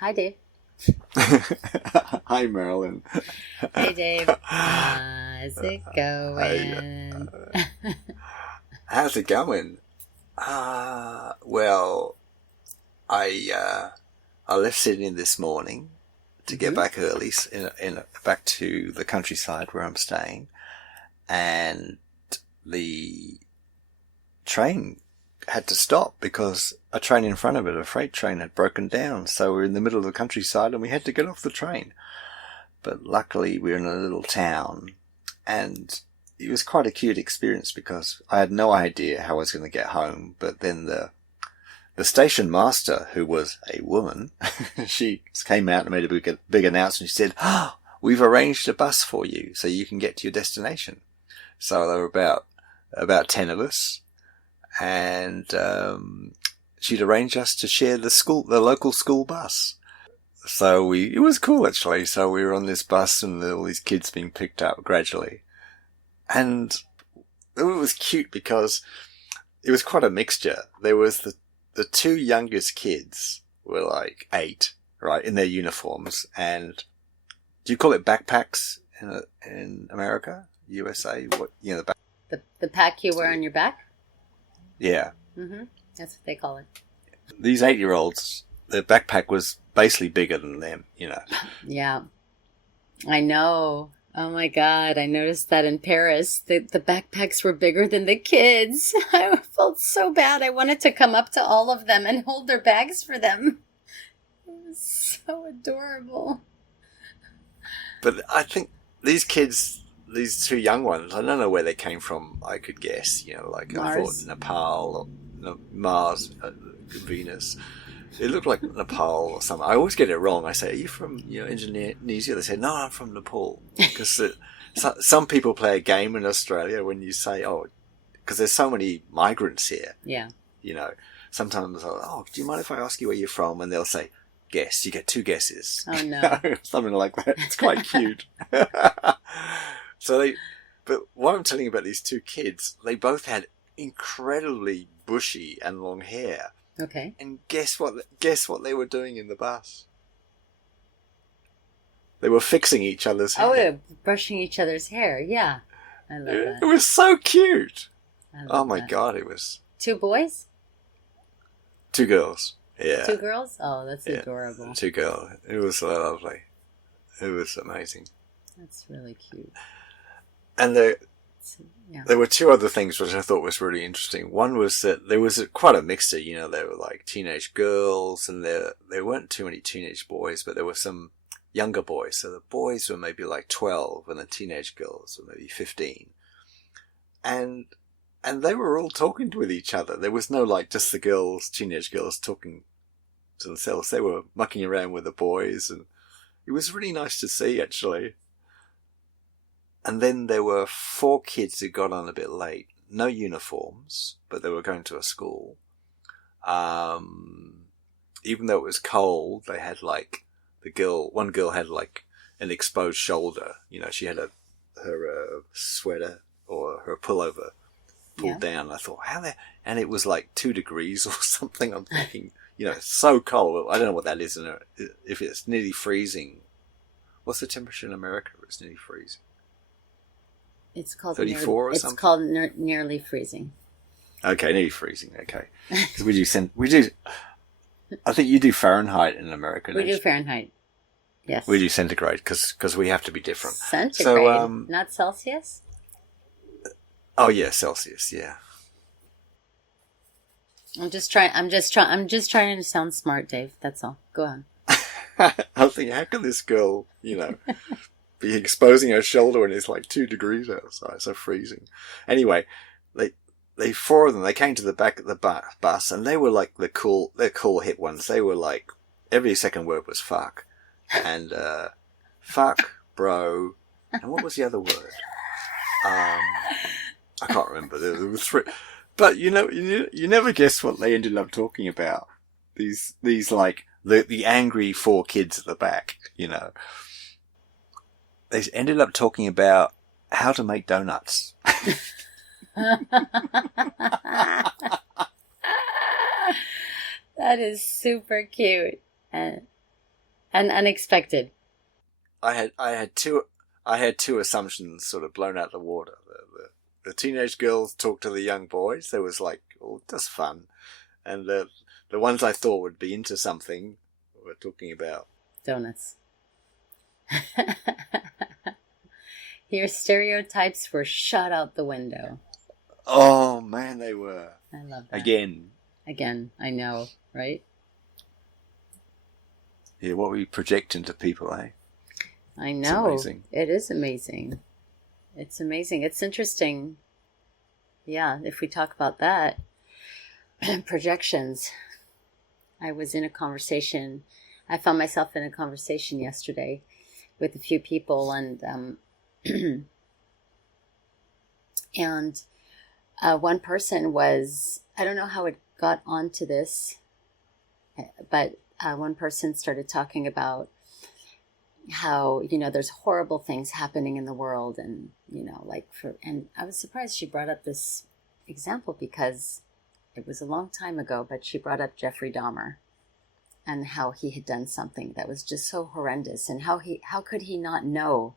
Hi, Dave. Hi, Marilyn. Hey, Dave. How's it going? How's it going? Well, I left Sydney this morning to get back early, back to the countryside where I'm staying, and the train had to stop because a train in front of it, a freight train, had broken down. So we're in the middle of the countryside and we had to get off the train. But luckily we're in a little town, and it was quite a cute experience because I had no idea how I was going to get home. But then the station master, who was a woman, she came out and made a big announcement. She said, "Oh, we've arranged a bus for you so you can get to your destination." So there were about 10 of us. And she'd arranged us to share the local school bus. So it was cool actually. So we were on this bus and all these kids being picked up gradually. And it was cute because it was quite a mixture. There was the two youngest kids were like 8, right, in their uniforms. And do you call it backpacks in America, USA? What, the pack you wear on your back? Yeah. Mm-hmm. That's what they call it. These 8-year-olds, their backpack was basically bigger than them, Yeah. I know. Oh my God. I noticed that in Paris. The backpacks were bigger than the kids. I felt so bad. I wanted to come up to all of them and hold their bags for them. It was so adorable. But I think these kids, these two young ones, I don't know where they came from. I could guess, like Mars. I thought Nepal or Mars, Venus. It looked like Nepal or something. I always get it wrong. I say, "Are you from Indonesia?" They say, "No, I'm from Nepal." Because some people play a game in Australia when you say, "Oh," because there's so many migrants here. Yeah. Sometimes do you mind if I ask you where you're from? And they'll say, "Guess." You get 2 guesses. Oh no. Something like that. It's quite cute. But what I'm telling you about these 2 kids, they both had incredibly bushy and long hair. Okay. And guess what they were doing in the bus? They were fixing each other's hair. Oh, yeah, brushing each other's hair. Yeah. I love that. It was so cute. Oh my God, it was. 2 boys? 2 girls. Yeah. 2 girls? Oh, that's adorable. 2 girls. It was so lovely. It was amazing. That's really cute. And there were 2 other things which I thought was really interesting. One was that there was quite a mixture. They were like teenage girls, and there weren't too many teenage boys, but there were some younger boys. So the boys were maybe like 12, and the teenage girls were maybe 15. And they were all talking with each other. There was no just the teenage girls talking to themselves. They were mucking around with the boys, and it was really nice to see actually. And then there were 4 kids who got on a bit late. No uniforms, but they were going to a school. Even though it was cold, they had one girl had an exposed shoulder. She had her sweater or her pullover pulled down. I thought, and it was 2 degrees or something. I'm thinking, it's so cold. I don't know what that is. If it's nearly freezing. What's the temperature in America? It's nearly freezing. It's called 34 or something? It's called nearly freezing. Okay, nearly freezing. Okay. We do. I think you do Fahrenheit in America. We do Fahrenheit. Yes. We do centigrade because we have to be different. Centigrade, so, not Celsius? Oh yeah, Celsius, yeah. I'm just trying to sound smart, Dave. That's all. Go on. I think, how can this girl, be exposing her shoulder when it's 2 degrees outside, so freezing. Anyway, they 4 of them, they came to the back of the bus, and they were they're cool hip ones. They were every second word was fuck. And, fuck, bro, and what was the other word? I can't remember. There were 3. But, you never guess what they ended up talking about. These the angry 4 kids at the back, They ended up talking about how to make donuts. That is super cute. and unexpected. I had two assumptions sort of blown out the water. The teenage girls talk to the young boys. There was like, oh, that's fun, and the ones I thought would be into something were talking about Donuts. Your stereotypes were shot out the window. Oh man, they were. I love that. Again, I know, right? Yeah, what we project into people, eh? I know. It's amazing. It is amazing. It's amazing. It's interesting. Yeah, if we talk about that, projections. I was in a conversation. I found myself in a conversation yesterday with a few people, and and one person was, I don't know how it got onto this, but one person started talking about how, there's horrible things happening in the world, and, and I was surprised she brought up this example because it was a long time ago, but she brought up Jeffrey Dahmer and how he had done something that was just so horrendous, and how could he not know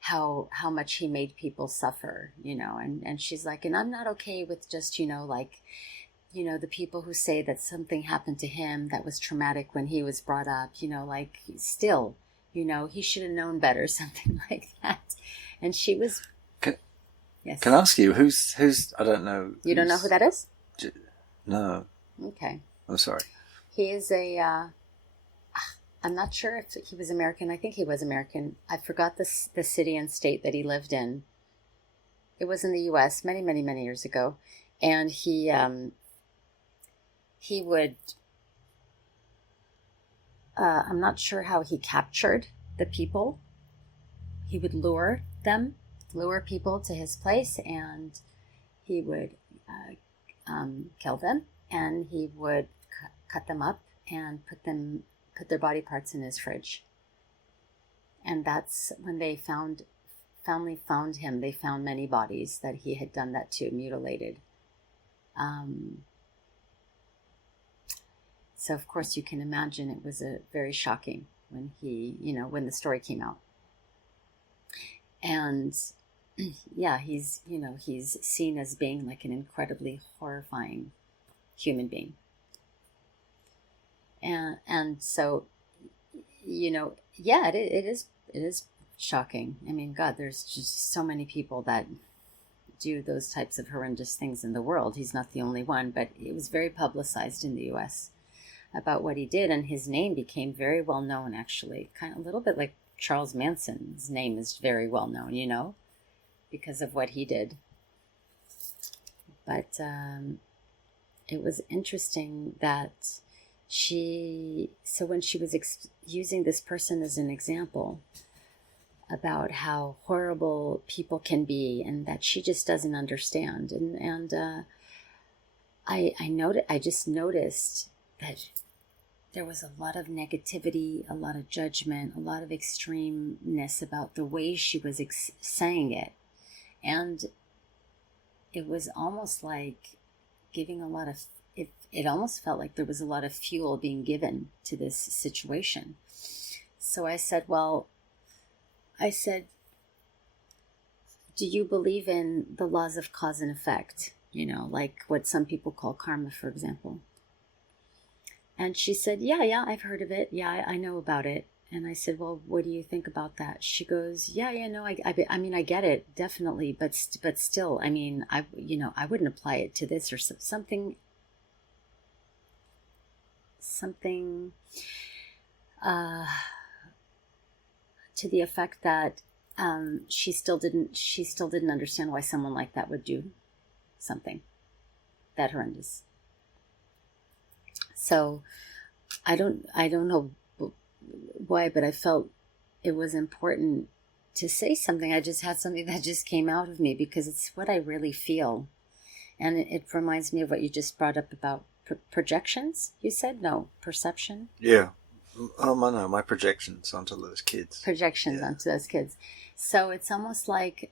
how much he made people suffer, and she's like, and I'm not okay with just, the people who say that something happened to him that was traumatic when he was brought up, still, he should have known better, something like that. And she was, yes. Can I ask you, who's, I don't know. You don't know who that is? No. Okay. I'm sorry. He is I'm not sure if he was American. I think he was American. I forgot the city and state that he lived in. It was in the U.S. many, many, many years ago. And he would, I'm not sure how he captured the people. He would lure people to his place, and he would kill them, and he would cut them up and put their body parts in his fridge. And that's when they family found him. They found many bodies that he had done that to, mutilated. So of course you can imagine it was very shocking when when the story came out. And yeah, he's seen as being like an incredibly horrifying human being. And so, yeah, it is shocking. I mean, God, there's just so many people that do those types of horrendous things in the world. He's not the only one, but it was very publicized in the U.S. about what he did, and his name became very well known, actually. Kind of a little bit like Charles Manson's name is very well known, because of what he did. But it was interesting that so when she was using this person as an example about how horrible people can be, and that she just doesn't understand, and I just noticed that there was a lot of negativity, a lot of judgment, a lot of extremeness about the way she was saying it, and it was almost like giving a lot of. It almost felt like there was a lot of fuel being given to this situation. So I said, do you believe in the laws of cause and effect? Like what some people call karma, for example. And she said, yeah, I've heard of it. Yeah, I know about it. And I said, well, what do you think about that? She goes, yeah, no, I mean, I get it, definitely. But still, I mean, I wouldn't apply it to this or something to the effect that she still didn't understand why someone like that would do something that horrendous. So I don't know why, but I felt it was important to say something. I just had something that just came out of me because it's what I really feel. And it reminds me of what you just brought up about projections, you said? No, perception? Yeah. Oh, no, my projections onto those kids. Projections onto those kids. So it's almost like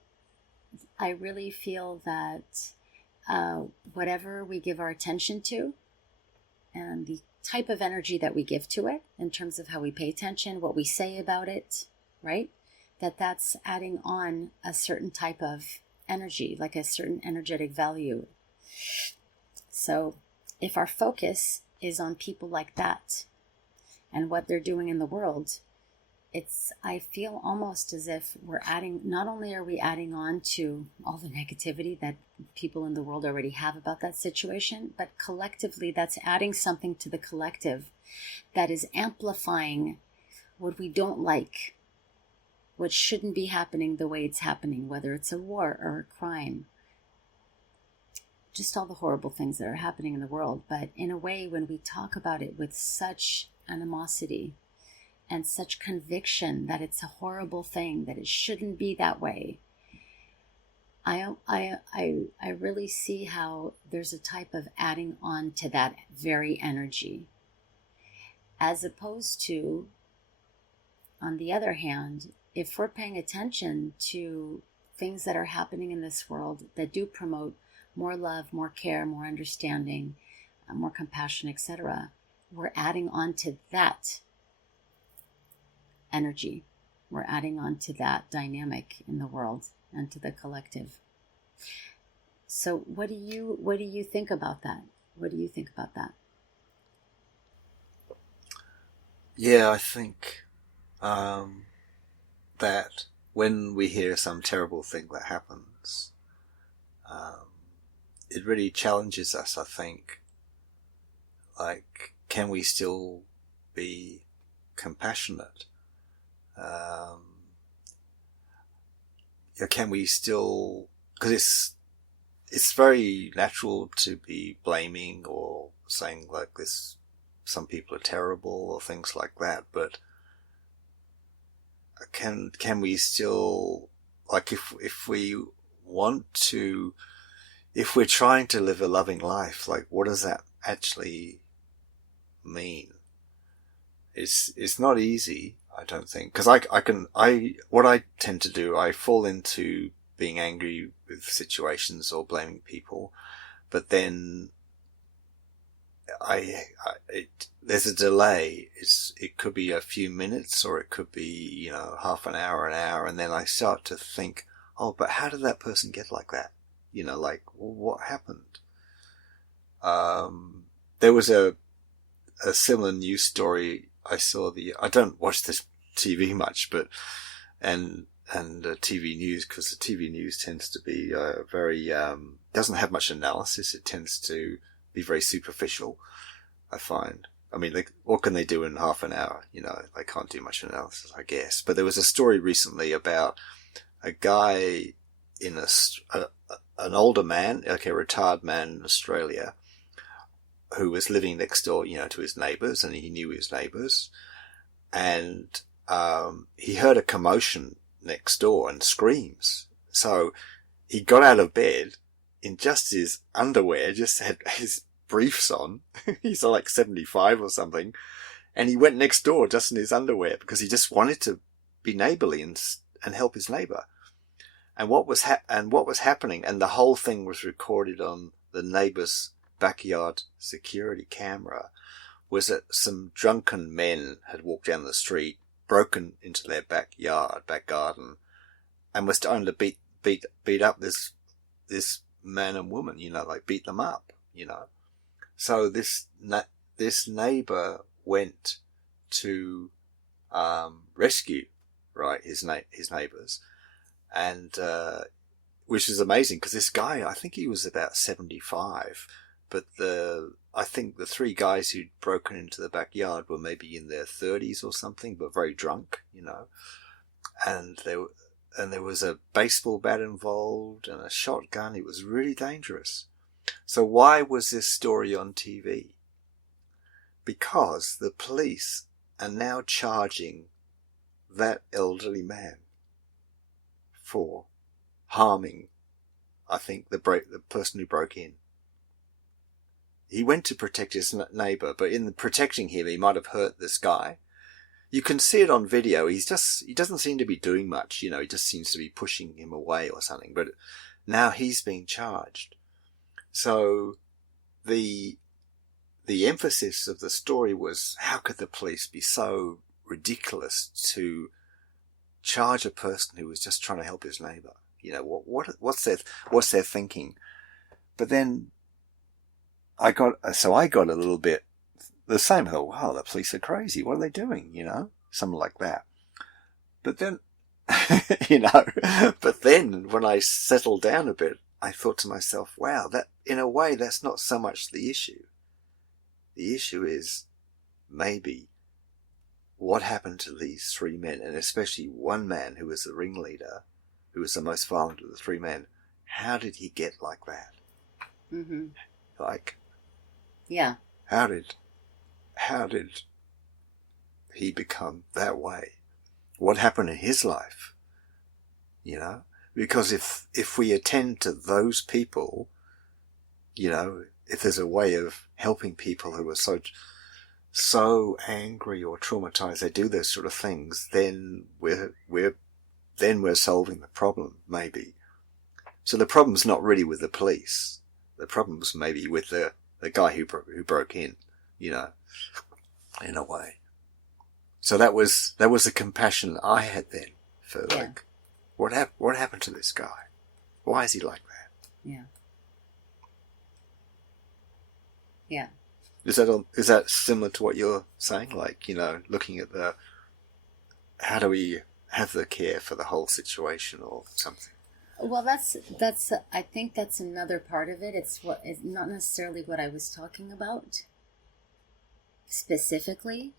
I really feel that whatever we give our attention to, and the type of energy that we give to it in terms of how we pay attention, what we say about it, right? That's adding on a certain type of energy, like a certain energetic value. So if our focus is on people like that and what they're doing in the world, I feel almost as if we're adding, not only are we adding on to all the negativity that people in the world already have about that situation, but collectively that's adding something to the collective that is amplifying what we don't like, what shouldn't be happening the way it's happening, whether it's a war or a crime, just all the horrible things that are happening in the world. But in a way, when we talk about it with such animosity and such conviction that it's a horrible thing, that it shouldn't be that way, I really see how there's a type of adding on to that very energy, as opposed to, on the other hand, if we're paying attention to things that are happening in this world that do promote more love, more care, more understanding, more compassion, etc., we're adding on to that energy. We're adding on to that dynamic in the world and to the collective. So what do you think about that? What do you think about that? Yeah, I think that when we hear some terrible thing that happens, it really challenges us, I think. Like, can we still be compassionate? Can we still, because it's very natural to be blaming or saying like this, some people are terrible or things like that, but can we still, like, if we want to, if we're trying to live a loving life, like, what does that actually mean? It's not easy, I don't think, because what I tend to do, I fall into being angry with situations or blaming people, but then there's a delay. It could be a few minutes, or it could be, half an hour, and then I start to think, oh, but how did that person get like that? Like, well, what happened? There was a similar news story I saw. I don't watch this TV much, but and TV news, because the TV news tends to be very doesn't have much analysis. It tends to be very superficial, I find. I mean, like, what can they do in half an hour? They can't do much analysis, I guess. But there was a story recently about a guy in an older man, like a retired man in Australia, who was living next door, to his neighbours, and he knew his neighbours, and he heard a commotion next door and screams. So he got out of bed in just his underwear, just had his briefs on. He's like 75 or something, and he went next door just in his underwear because he just wanted to be neighbourly and help his neighbour. And what was happening, and the whole thing was recorded on the neighbour's backyard security camera, was that some drunken men had walked down the street, broken into their back garden, and was trying to beat up this man and woman, like beat them up, So this neighbour went to rescue, right, his neighbours, and which is amazing, because this guy, I think he was about 75, but I think the three guys who'd broken into the backyard were maybe in their 30s or something, but very drunk, and there was a baseball bat involved and a shotgun. It was really dangerous. So why was this story on TV? Because the police are now charging that elderly man for harming, I think, the person who broke in. He went to protect his neighbour, but in protecting him, he might have hurt this guy. You can see it on video. He doesn't seem to be doing much, he just seems to be pushing him away or something, but now he's being charged. So the the emphasis of the story was, how could the police be so ridiculous to charge a person who was just trying to help his neighbour? You know, what's their thinking? But then I got a little bit the same. Oh, wow, the police are crazy. What are they doing? You know, something like that. But then, but then when I settled down a bit, I thought to myself, wow, that in a way, that's not so much the issue. The issue is maybe what happened to these three men, and especially one man who was the ringleader, who was the most violent of the three men. How did he get like that? Mm-hmm. Like, yeah. How did he become that way? What happened in his life? You know, because if we attend to those people, you know, if there's a way of helping people who are so angry or traumatized they do those sort of things, then we're solving the problem, maybe. So the problem's not really with the police. The problem's maybe with the guy who broke in, you know, in a way. So that was the compassion I had then for like, what happened to this guy? Why is he like that? Yeah. Yeah. Is that similar to what you're saying? Like, you know, looking at how do we have the care for the whole situation or something? Well, that's I think that's another part of it. It's not necessarily what I was talking about specifically,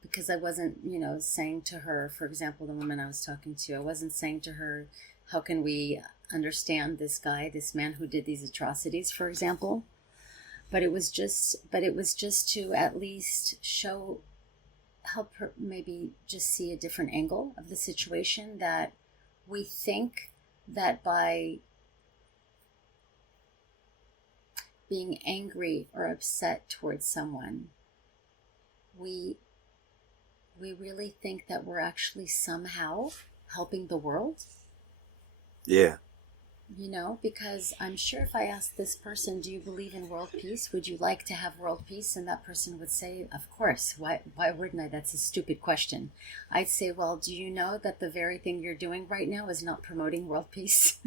because I wasn't, you know, saying to her, for example, the woman I was talking to, I wasn't saying to her, how can we understand this man who did these atrocities, for example? But it was just to at least help her maybe just see a different angle of the situation, that we think that by being angry or upset towards someone, we really think that we're actually somehow helping the world. Yeah. You know, because I'm sure if I asked this person, do you believe in world peace? Would you like to have world peace? And that person would say, of course. Why wouldn't I? That's a stupid question. I'd say, well, do you know that the very thing you're doing right now is not promoting world peace?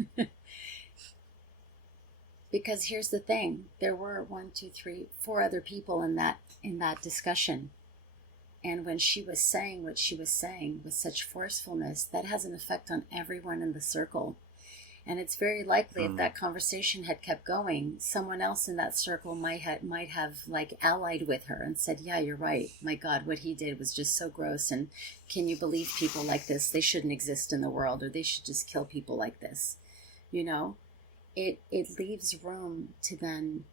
Because here's the thing. There were 4 other people in that discussion. And when she was saying what she was saying with such forcefulness, that has an effect on everyone in the circle. And it's very likely if that conversation had kept going, someone else in that circle might have like allied with her and said, yeah, you're right. My God, what he did was just so gross. And can you believe people like this? They shouldn't exist in the world, or they should just kill people like this. You know, it leaves room to then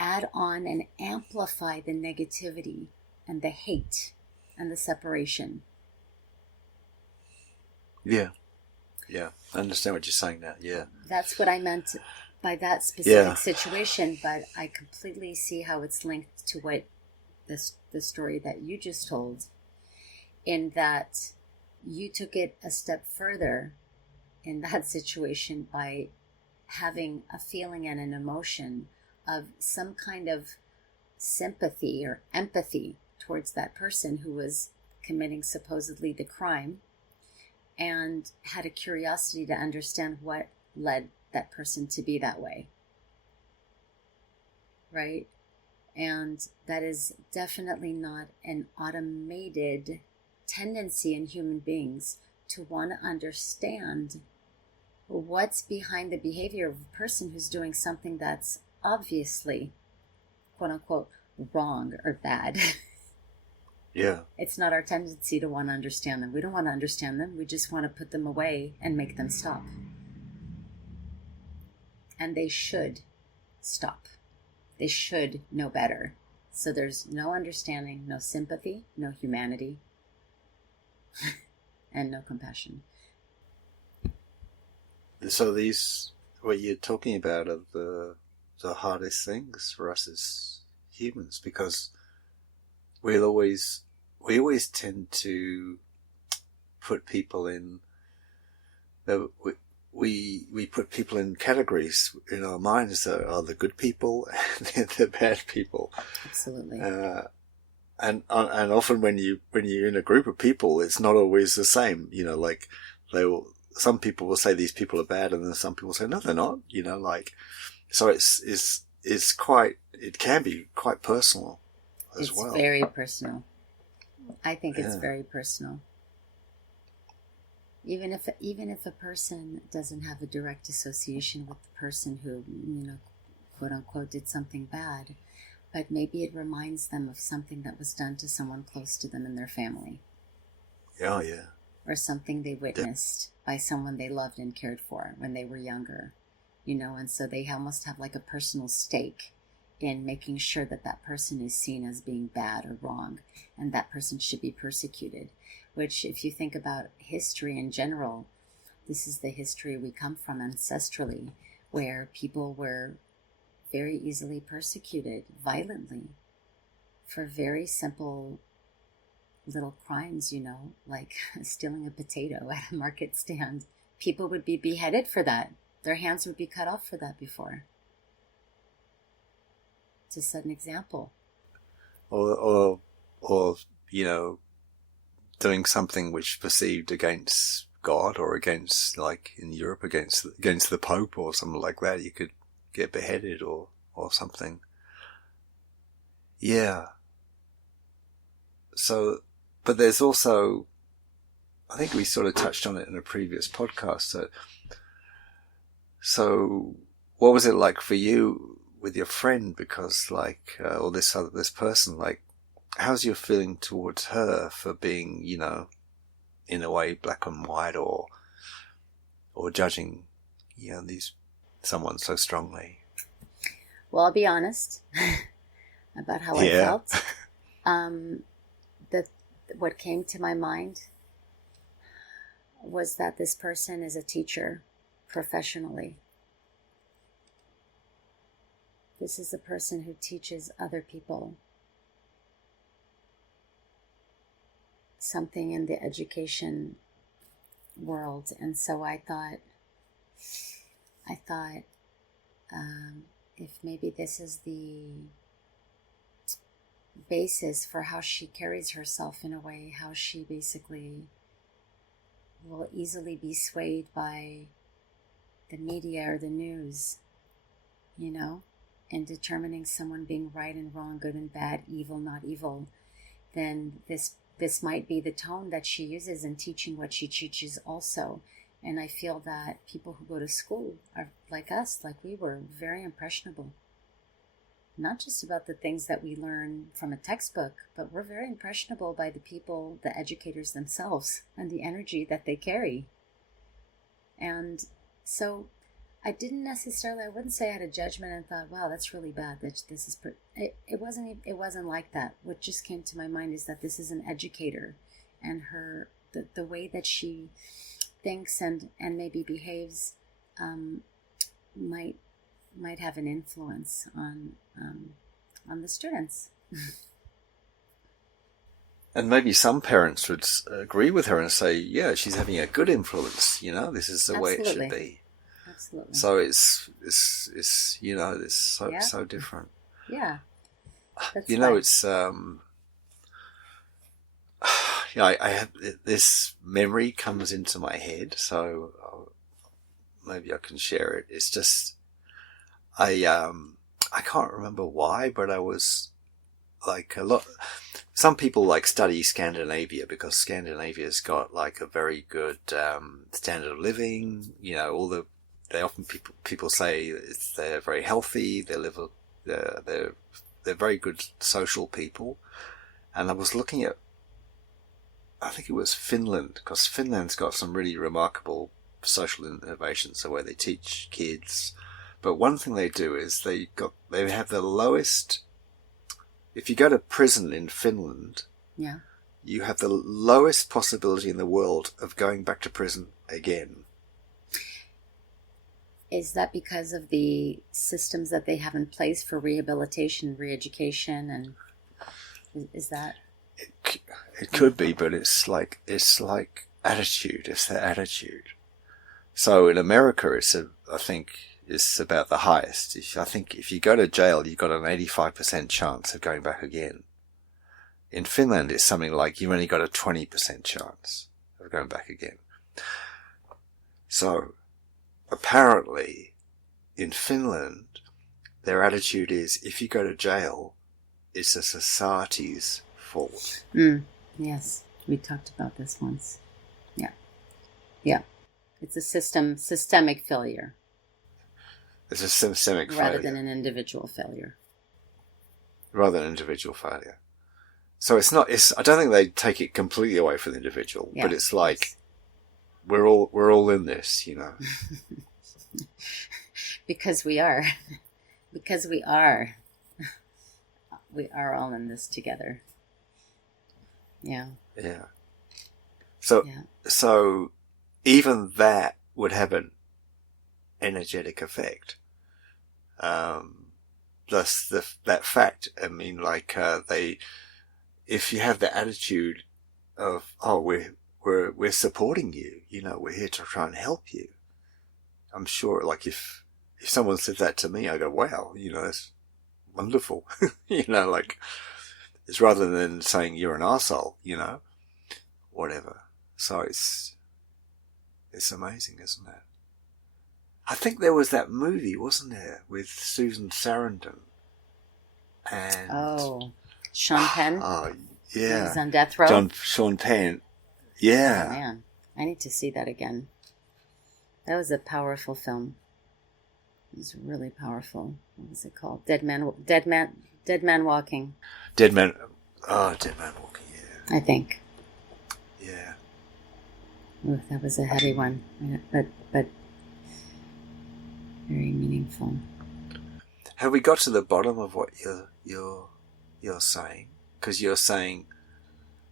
add on and amplify the negativity and the hate and the separation. Yeah. Yeah, I understand what you're saying now. Yeah. That's what I meant by that specific situation, but I completely see how it's linked to what the story that you just told, in that you took it a step further in that situation by having a feeling and an emotion of some kind of sympathy or empathy towards that person who was committing supposedly the crime, and had a curiosity to understand what led that person to be that way. Right? And that is definitely not an automated tendency in human beings to want to understand what's behind the behavior of a person who's doing something that's obviously, quote unquote, wrong or bad. Yeah. It's not our tendency to want to understand them. We don't want to understand them. We just want to put them away and make them stop. And they should stop. They should know better. So there's no understanding, no sympathy, no humanity, and no compassion. So these, what you're talking about, are the hardest things for us as humans, because we always tend to put people in. we put people in categories in our minds that are the good people and the bad people. Absolutely. And often when you're in a group of people, it's not always the same. You know, like some people will say these people are bad, and then some people say no, they're not. You know, like so it's quite, it can be quite personal as well. It's very personal. I think it's very personal. Even if a person doesn't have a direct association with the person who, quote unquote, did something bad, but maybe it reminds them of something that was done to someone close to them in their family. Oh, yeah. Or something they witnessed by someone they loved and cared for when they were younger, and so they almost have like a personal stake in making sure that that person is seen as being bad or wrong, and that person should be persecuted. Which, if you think about history in general, this is the history we come from ancestrally, where people were very easily persecuted violently for very simple little crimes, like stealing a potato at a market stand. People would be beheaded for that. Their hands would be cut off for that before. Just an example. Or doing something which perceived against God, or against, like in Europe, against the Pope or something like that. You could get beheaded or something. Yeah. So, but there's also, I think we sort of touched on it in a previous podcast. So what was it like for you with your friend? Because or this person, like, how's your feeling towards her for being, in a way black and white, or judging, someone so strongly? Well, I'll be honest about how I felt. What came to my mind was that this person is a teacher professionally. This is a person who teaches other people something in the education world. And so I thought, if maybe this is the basis for how she carries herself, in a way, how she basically will easily be swayed by the media or the news, in determining someone being right and wrong, good and bad, evil, not evil, then this might be the tone that she uses in teaching what she teaches also. And I feel that people who go to school are like us, like we were, very impressionable. Not just about the things that we learn from a textbook, but we're very impressionable by the people, the educators themselves, and the energy that they carry. And so I wouldn't say I had a judgment and thought, wow, that's really bad. It wasn't like that. What just came to my mind is that this is an educator, and the way that she thinks and maybe behaves might have an influence on the students. And maybe some parents would agree with her and say, yeah, she's having a good influence. This is the way it should be. Absolutely. So it's so different. Yeah. It's I have this memory comes into my head, so maybe I can share it. It's just I can't remember why, but I was like some people study Scandinavia because Scandinavia's got a very good standard of living. People say they're very healthy. They're very good social people. And I was looking at, I think it was Finland, because Finland's got some really remarkable social innovations, the way they teach kids. But one thing they do is they have the lowest. If you go to prison in Finland, you have the lowest possibility in the world of going back to prison again. Is that because of the systems that they have in place for rehabilitation, re-education, and is that? It could be, but it's like attitude. It's their attitude. So in America, I think it's about the highest. I think if you go to jail, you've got an 85% chance of going back again. In Finland, it's something like you've only got a 20% chance of going back again. So apparently in Finland, their attitude is if you go to jail, it's the society's fault. Yes, we talked about this once. Yeah. It's a systemic failure. It's a systemic failure. Rather than an individual failure. So I don't think they take it completely away from the individual, but it's like, we're all in this, you know. Because we are. Because we are. We are all in this together. Yeah. Yeah. So even that would have an energetic effect. Thus that fact, I mean, like, if you have the attitude of, oh, we're supporting you, you know, we're here to try and help you. I'm sure, like, if someone said that to me, I go, wow, you know, that's wonderful. You know, like, it's rather than saying you're an arsehole, you know, whatever. So it's amazing, isn't it? I think there was that movie, wasn't there, with Susan Sarandon and Sean Penn. Oh yeah, He's on death row. Sean Penn. Yeah. Oh, man, I need to see that again. That was a powerful film. It was really powerful. What was it called? Dead Man Walking. Dead Man Walking. Yeah. I think. Yeah. Ooh, that was a heavy one, but very meaningful. Have we got to the bottom of what you're saying? Because you're saying,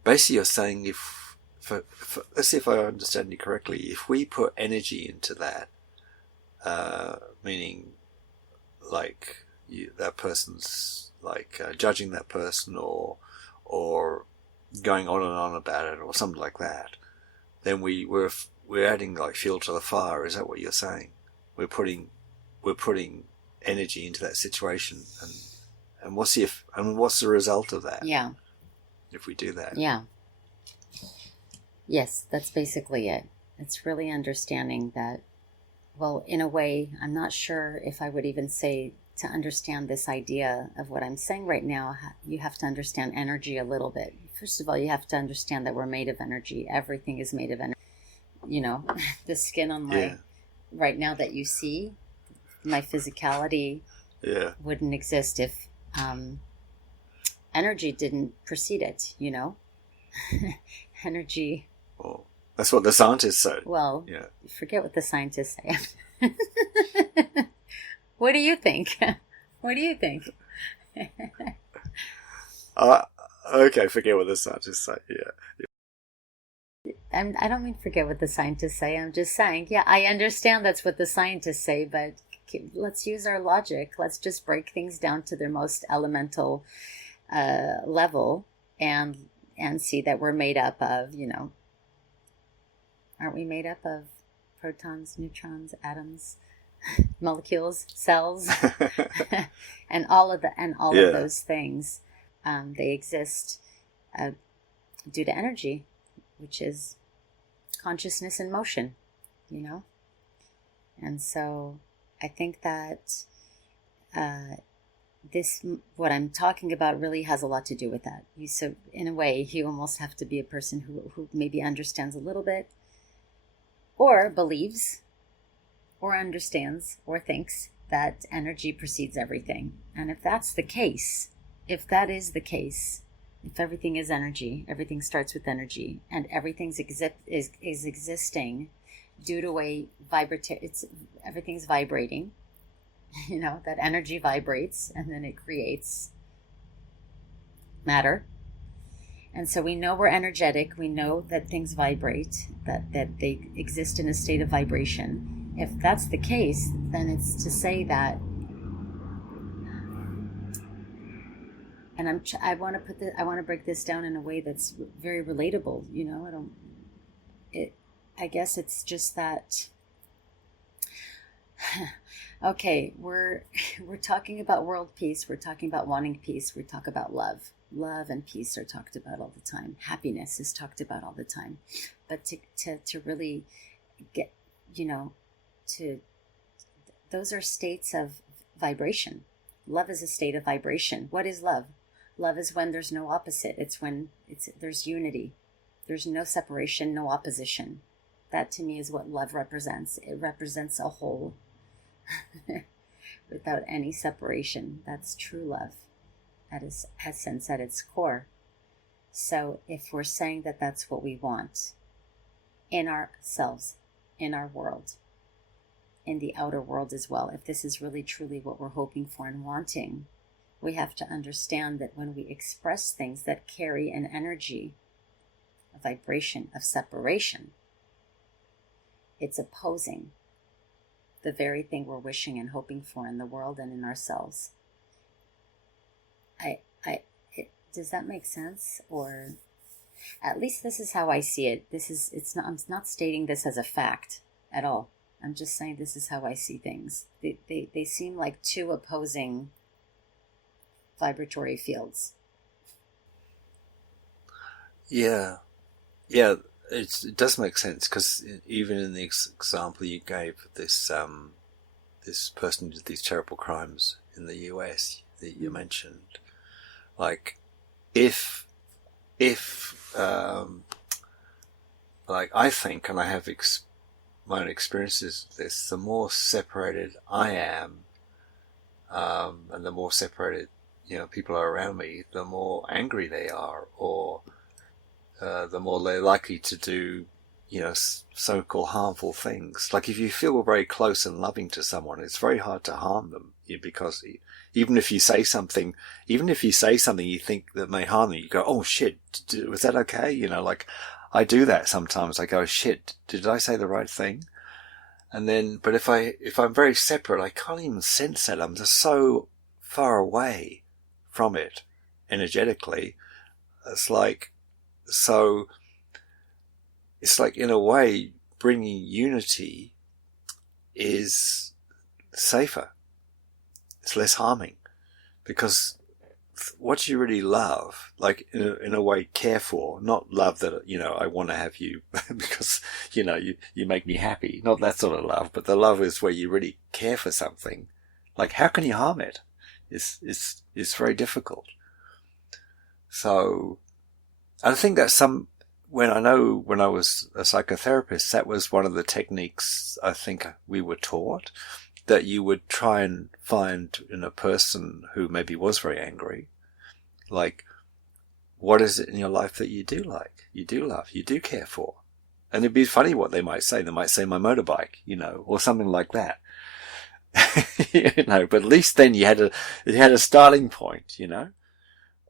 basically, you're saying if let's see if I understand you correctly. If we put energy into that, meaning like that person's like judging that person or going on and on about it or something like that, then we're adding like fuel to the fire. Is that what you're saying? We're putting energy into that situation, and what's the result of that? Yeah. If we do that. Yeah. Yes, that's basically it. It's really understanding that, well, in a way, I'm not sure if I would even say to understand this idea of what I'm saying right now, you have to understand energy a little bit. First of all, you have to understand that we're made of energy. Everything is made of energy. You know, the skin on my, right now that you see, my physicality wouldn't exist if energy didn't precede it, you know? Energy. Well, that's what the scientists say. Well, forget what the scientists say. What do you think? What do you think? Okay, forget what the scientists say, I don't mean forget what the scientists say. I'm just saying, I understand that's what the scientists say, but let's use our logic. Let's just break things down to their most elemental level and see that we're made up of, you know, aren't we made up of protons, neutrons, atoms, molecules, cells, and all of those things? They exist due to energy, which is consciousness in motion, you know? And so I think that what I'm talking about really has a lot to do with that. So in a way, you almost have to be a person who maybe understands a little bit, or believes, or understands, or thinks that energy precedes everything. And if that's the case, if that is the case, if everything is energy, everything starts with energy, and everything is existing due to everything's vibrating, you know, that energy vibrates and then it creates matter. And so we know we're energetic, we know that things vibrate, that they exist in a state of vibration. If that's the case, then it's to say that, and I want to break this down in a way that's very relatable, you know. I guess it's just that Okay, we're talking about world peace. We're talking about wanting peace. We talk about love. Love and peace are talked about all the time. Happiness is talked about all the time. But to really get, you know, to those are states of vibration. Love is a state of vibration. What is love? Love is when there's no opposite. It's when there's unity. There's no separation, no opposition. That to me is what love represents. It represents a whole without any separation. That's true love at its essence, at its core. So if we're saying that that's what we want in ourselves, in our world, in the outer world as well, if this is really truly what we're hoping for and wanting, we have to understand that when we express things that carry an energy, a vibration of separation, it's opposing the very thing we're wishing and hoping for in the world and in ourselves. Does that make sense? Or at least this is how I see it. I'm not stating this as a fact at all. I'm just saying this is how I see things. They seem like two opposing vibratory fields. Yeah, it does make sense, because even in the example you gave, this person who did these terrible crimes in the US that you mentioned, like if like I think, and I have my own experiences of this, the more separated I am, and the more separated people are around me, the more angry they are, or the more they're likely to do so-called harmful things. Like if you feel very close and loving to someone, it's very hard to harm them, because even if you say something you think that may harm them, you go, oh shit, was that okay? Like I do that sometimes. I go, shit, did I say the right thing? And then, but if I'm very separate, I can't even sense that. I'm just so far away from it energetically. It's like in a way, bringing unity is safer. It's less harming, because what you really love, like in a way care for, not love that, I want to have you because, you make me happy. Not that sort of love, but the love is where you really care for something. Like how can you harm it? It's very difficult. So I think that when I was a psychotherapist, that was one of the techniques I think we were taught, that you would try and find in a person who maybe was very angry, like, what is it in your life that you do like, you do love, you do care for? And it'd be funny what they might say. They might say my motorbike, or something like that. But at least then you had a starting point, where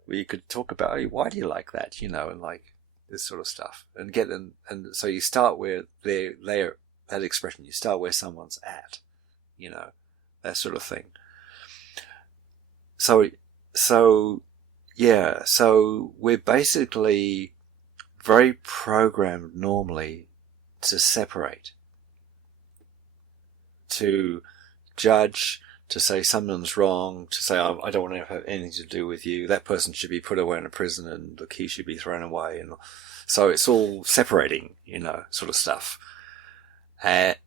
you could talk about, hey, why do you like that, and like this sort of stuff, and get them. And so you start where they're that expression, you start where someone's at, that sort of thing. So we're basically very programmed normally to separate, to judge, to say someone's wrong, to say, I don't want to have anything to do with you, that person should be put away in a prison and the key should be thrown away. And so it's all separating, sort of stuff. Like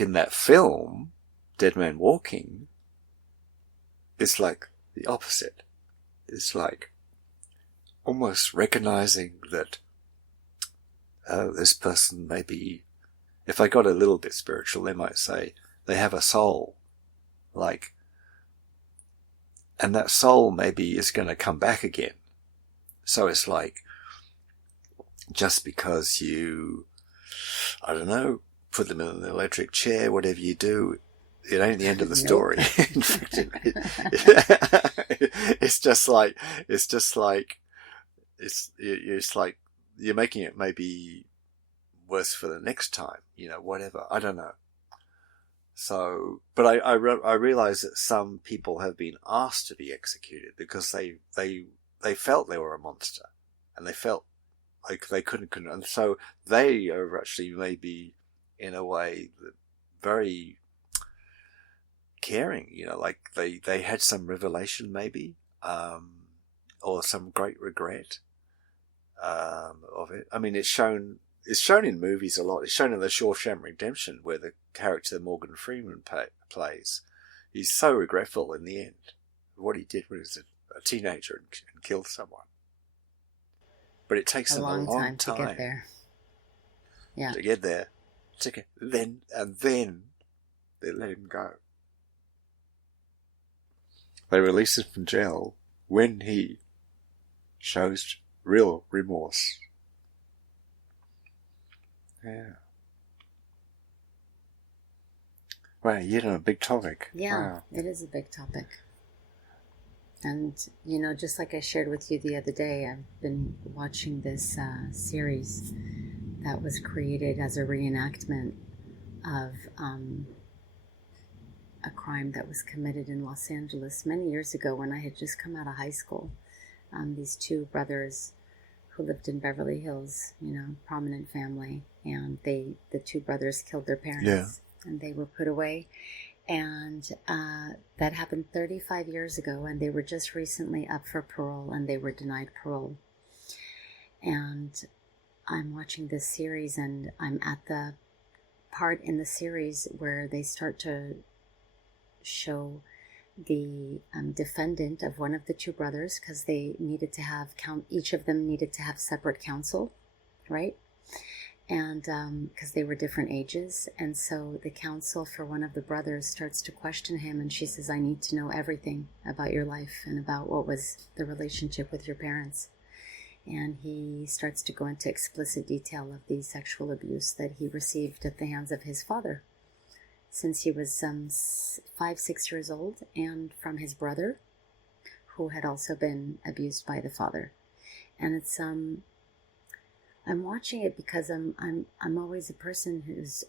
in that film, Dead Man Walking, it's like the opposite. It's like almost recognizing that, this person maybe, if I got a little bit spiritual, they might say they have a soul, like, and that soul maybe is going to come back again. So it's like, just because you, I don't know, put them in an electric chair, whatever you do, it ain't the end of the story. In fact, it's just like you're making it maybe worse for the next time, whatever. I don't know. So, but I realize that some people have been asked to be executed because they felt they were a monster, and they felt like they couldn't, and so they are actually maybe in a way very caring, like they had some revelation maybe, or some great regret, of it. I mean, it's shown in movies a lot. It's shown in The Shawshank Redemption, where the character Morgan Freeman plays, he's so regretful in the end of what he did when he was a teenager and killed someone. But it takes them a long time to get there. Yeah. To get there. Then they let him go. They release him from jail when he shows real remorse. Yeah. Wow, yet on a big topic. Yeah, wow. It is a big topic. And, just like I shared with you the other day, I've been watching this series that was created as a reenactment of a crime that was committed in Los Angeles many years ago when I had just come out of high school. These two brothers who lived in Beverly Hills, prominent family, and the two brothers killed their parents. Yeah. And they were put away. And that happened 35 years ago, and they were just recently up for parole, and they were denied parole. And I'm watching this series, and I'm at the part in the series where they start to show the defendant of one of the two brothers, because they needed to have each of them needed to have separate counsel, right? And because they were different ages. And so the counsel for one of the brothers starts to question him, and she says, I need to know everything about your life and about what was the relationship with your parents. And he starts to go into explicit detail of the sexual abuse that he received at the hands of his father since he was 5-6 years old, and from his brother, who had also been abused by the father. And it's I'm watching it because I'm always a person who's,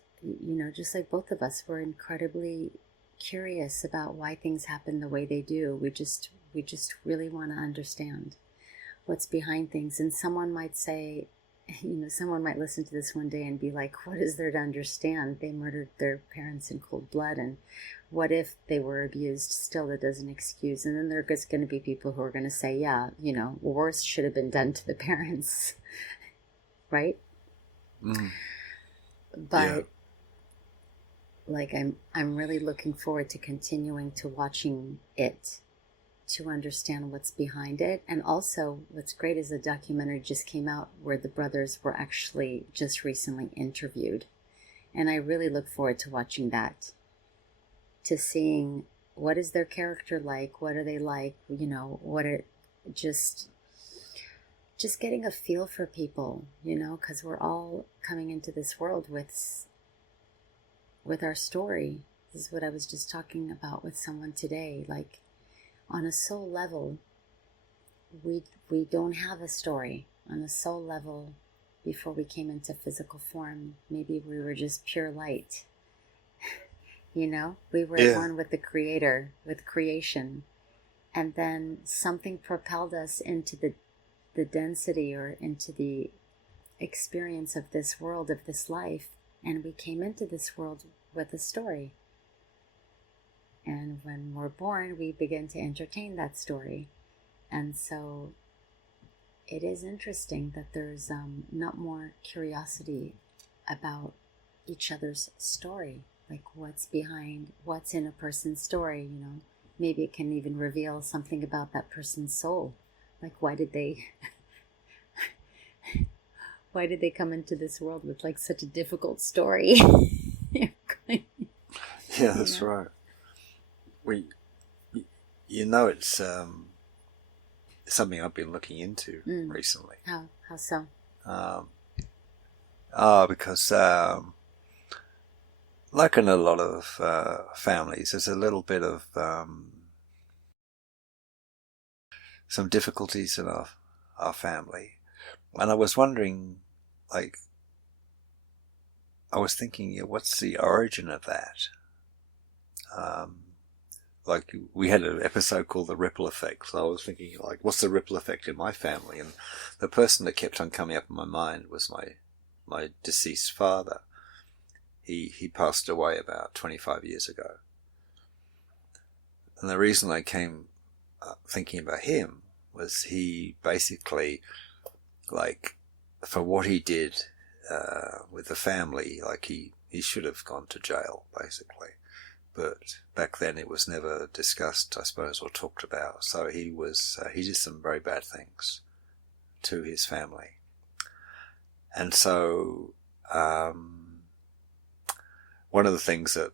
just like both of us, we're incredibly curious about why things happen the way they do. We just really want to understand what's behind things. And someone might say, someone might listen to this one day and be like, what is there to understand? They murdered their parents in cold blood, and what if they were abused? Still, that doesn't excuse. And then there's going to be people who are going to say, yeah, worse should have been done to the parents. Right? Mm. But I'm really looking forward to continuing to watching it, to understand what's behind it. And also what's great is a documentary just came out where the brothers were actually just recently interviewed. And I really look forward to watching that, to seeing what is their character like, what are they like, what are just getting a feel for people, because we're all coming into this world with our story. This is what I was just talking about with someone today. Like, on a soul level, we don't have a story. On a soul level, before we came into physical form, maybe we were just pure light. We were at one with the Creator, with creation. And then something propelled us into the density or into the experience of this world, of this life, and we came into this world with a story. And when we're born, we begin to entertain that story. And so it is interesting that there's not more curiosity about each other's story, like what's behind, what's in a person's story. Maybe it can even reveal something about that person's soul. Like, why did they come into this world with like such a difficult story? Yeah, that's right. It's something I've been looking into recently. How so? Because like in a lot of families, there's a little bit of some difficulties in our family. And I was wondering, I was thinking, what's the origin of that? like we had an episode called The Ripple Effect. So I was thinking, like, what's the ripple effect in my family? And the person that kept on coming up in my mind was my deceased father. He passed away about 25 years ago. And the reason I came thinking about him was he basically, like, for what he did with the family, like he should have gone to jail, basically. But back then it was never discussed, I suppose, or talked about. So he did some very bad things to his family. And so, one of the things that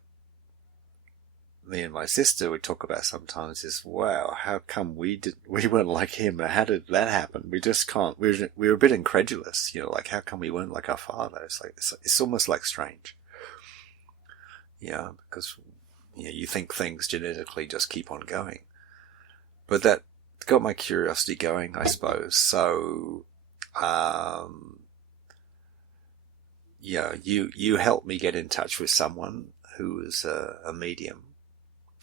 me and my sister would talk about sometimes is, wow, how come we weren't like him? How did that happen? We just can't, we were a bit incredulous, like, how come we weren't like our father? It's like, it's almost like strange. Because, you think things genetically just keep on going. But that got my curiosity going, I suppose. So, you helped me get in touch with someone who was a medium.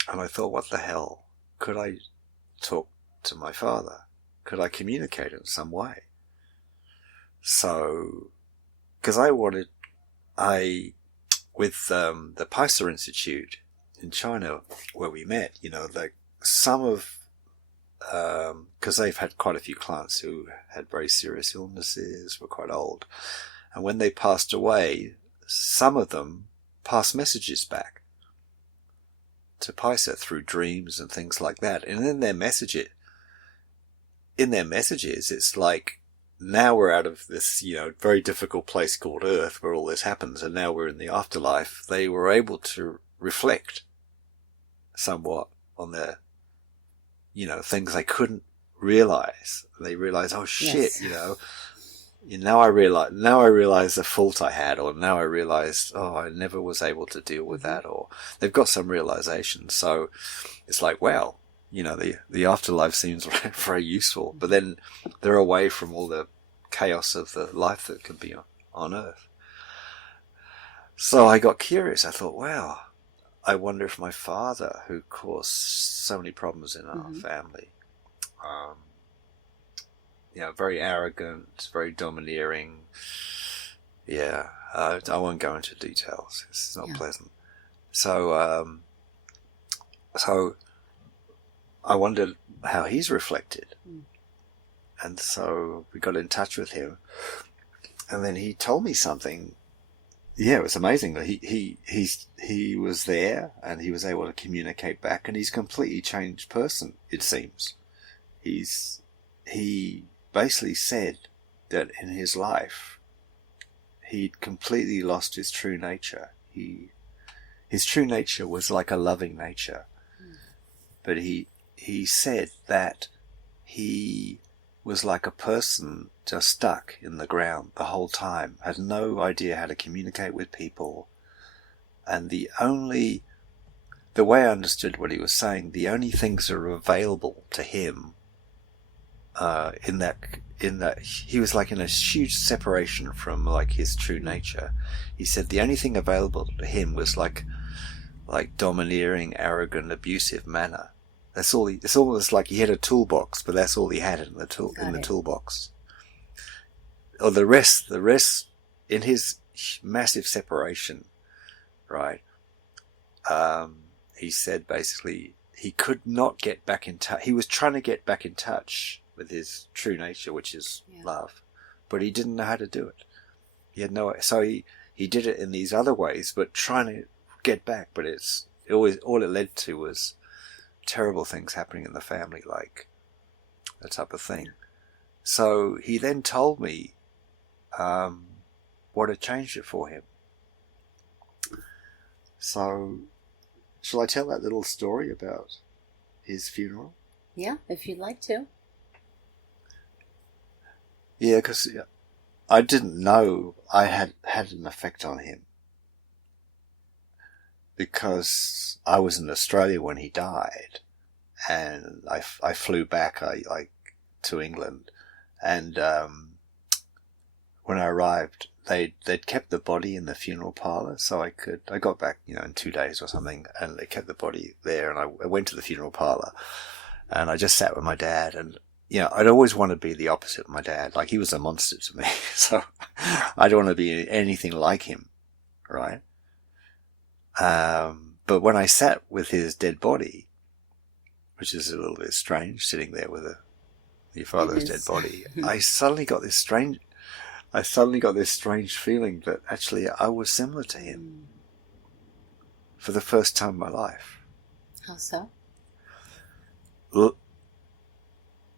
And I thought, what the hell? Could I talk to my father? Could I communicate in some way? So, because with the Peiser Institute in China, where we met, like some of, because they've had quite a few clients who had very serious illnesses, were quite old. And when they passed away, some of them passed messages back to Peiser through dreams and things like that. And in their messages, it's like, now we're out of this, very difficult place called Earth where all this happens, and now we're in the afterlife. They were able to reflect somewhat on their, things they couldn't realize. They realize, oh shit, Yes. now I realize the fault I had, or now I realized, oh, I never was able to deal with that, or they've got some realization. So it's like, wow, the afterlife seems very useful, but then they're away from all the chaos of the life that can be on Earth. So I got curious. I thought, wow, I wonder if my father, who caused so many problems in our family, very arrogant, very domineering. Yeah, I won't go into details. It's not pleasant. So, so I wondered how he's reflected. And so we got in touch with him, and then he told me something. Yeah, it was amazing. He was there, and he was able to communicate back, and he's a completely changed person, it seems. He basically said that in his life, he'd completely lost his true nature. His true nature was like a loving nature. But he said that he was like a person just stuck in the ground the whole time, had no idea how to communicate with people. And the way I understood what he was saying, the only things that are available to him, in that he was like in a huge separation from like his true nature. He said the only thing available to him was like domineering, arrogant, abusive manner. That's all. It's almost like he had a toolbox, but that's all he had in the toolbox. Or the rest in his massive separation, right? He said basically he could not get back in touch. He was trying to get back in touch with his true nature, which is love, but he didn't know how to do it. He had so he did it in these other ways, but trying to get back, but all it led to was terrible things happening in the family, like that type of thing. So he then told me what had changed it for him. So shall I tell that little story about his funeral? Yeah, if you'd like to. Yeah, because I didn't know I had an effect on him, because I was in Australia when he died, and I flew back to England, and when I arrived, they'd kept the body in the funeral parlor, so I got back, in 2 days or something, and they kept the body there, and I went to the funeral parlor, and I just sat with my dad, and, I'd always want to be the opposite of my dad. Like, he was a monster to me, so I don't want to be anything like him, right? But when I sat with his dead body, which is a little bit strange, sitting there with your father's dead body, I suddenly got this strange feeling that actually I was similar to him for the first time in my life. How so?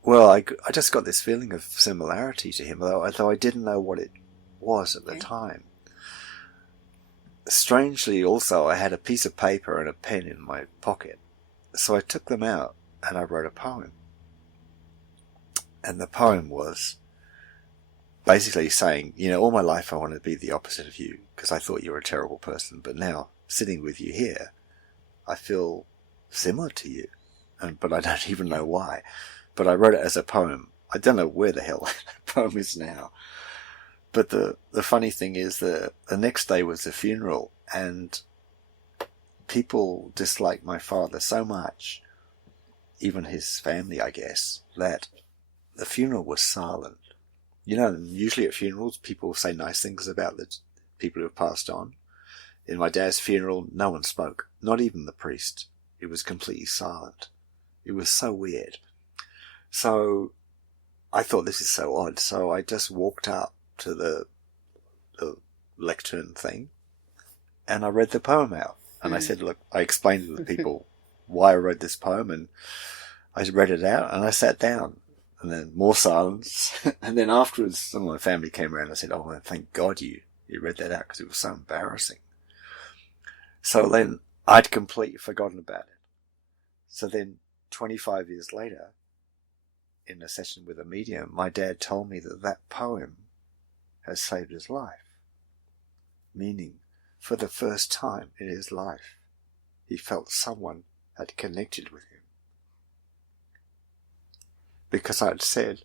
Well, I just got this feeling of similarity to him, although I didn't know what it was at the time. Strangely, also, I had a piece of paper and a pen in my pocket, so I took them out and I wrote a poem. And the poem was basically saying, all my life I wanted to be the opposite of you because I thought you were a terrible person, but now, sitting with you here, I feel similar to you, but I don't even know why. But I wrote it as a poem. I don't know where the hell that poem is now. But the funny thing is the next day was the funeral, and people disliked my father so much, even his family, I guess, that the funeral was silent. Usually at funerals, people say nice things about the people who have passed on. In my dad's funeral, no one spoke, not even the priest. It was completely silent. It was so weird. So I thought, this is so odd. So I just walked up to the lectern thing, and I read the poem out. And I said, look, I explained to the people why I wrote this poem, and I read it out, and I sat down. And then more silence. And then afterwards, some of my family came around and I said, oh, well, thank God you read that out, because it was so embarrassing. So then I'd completely forgotten about it. So then 25 years later, in a session with a medium, my dad told me that poem has saved his life. Meaning, for the first time in his life, he felt someone had connected with him. Because I'd said,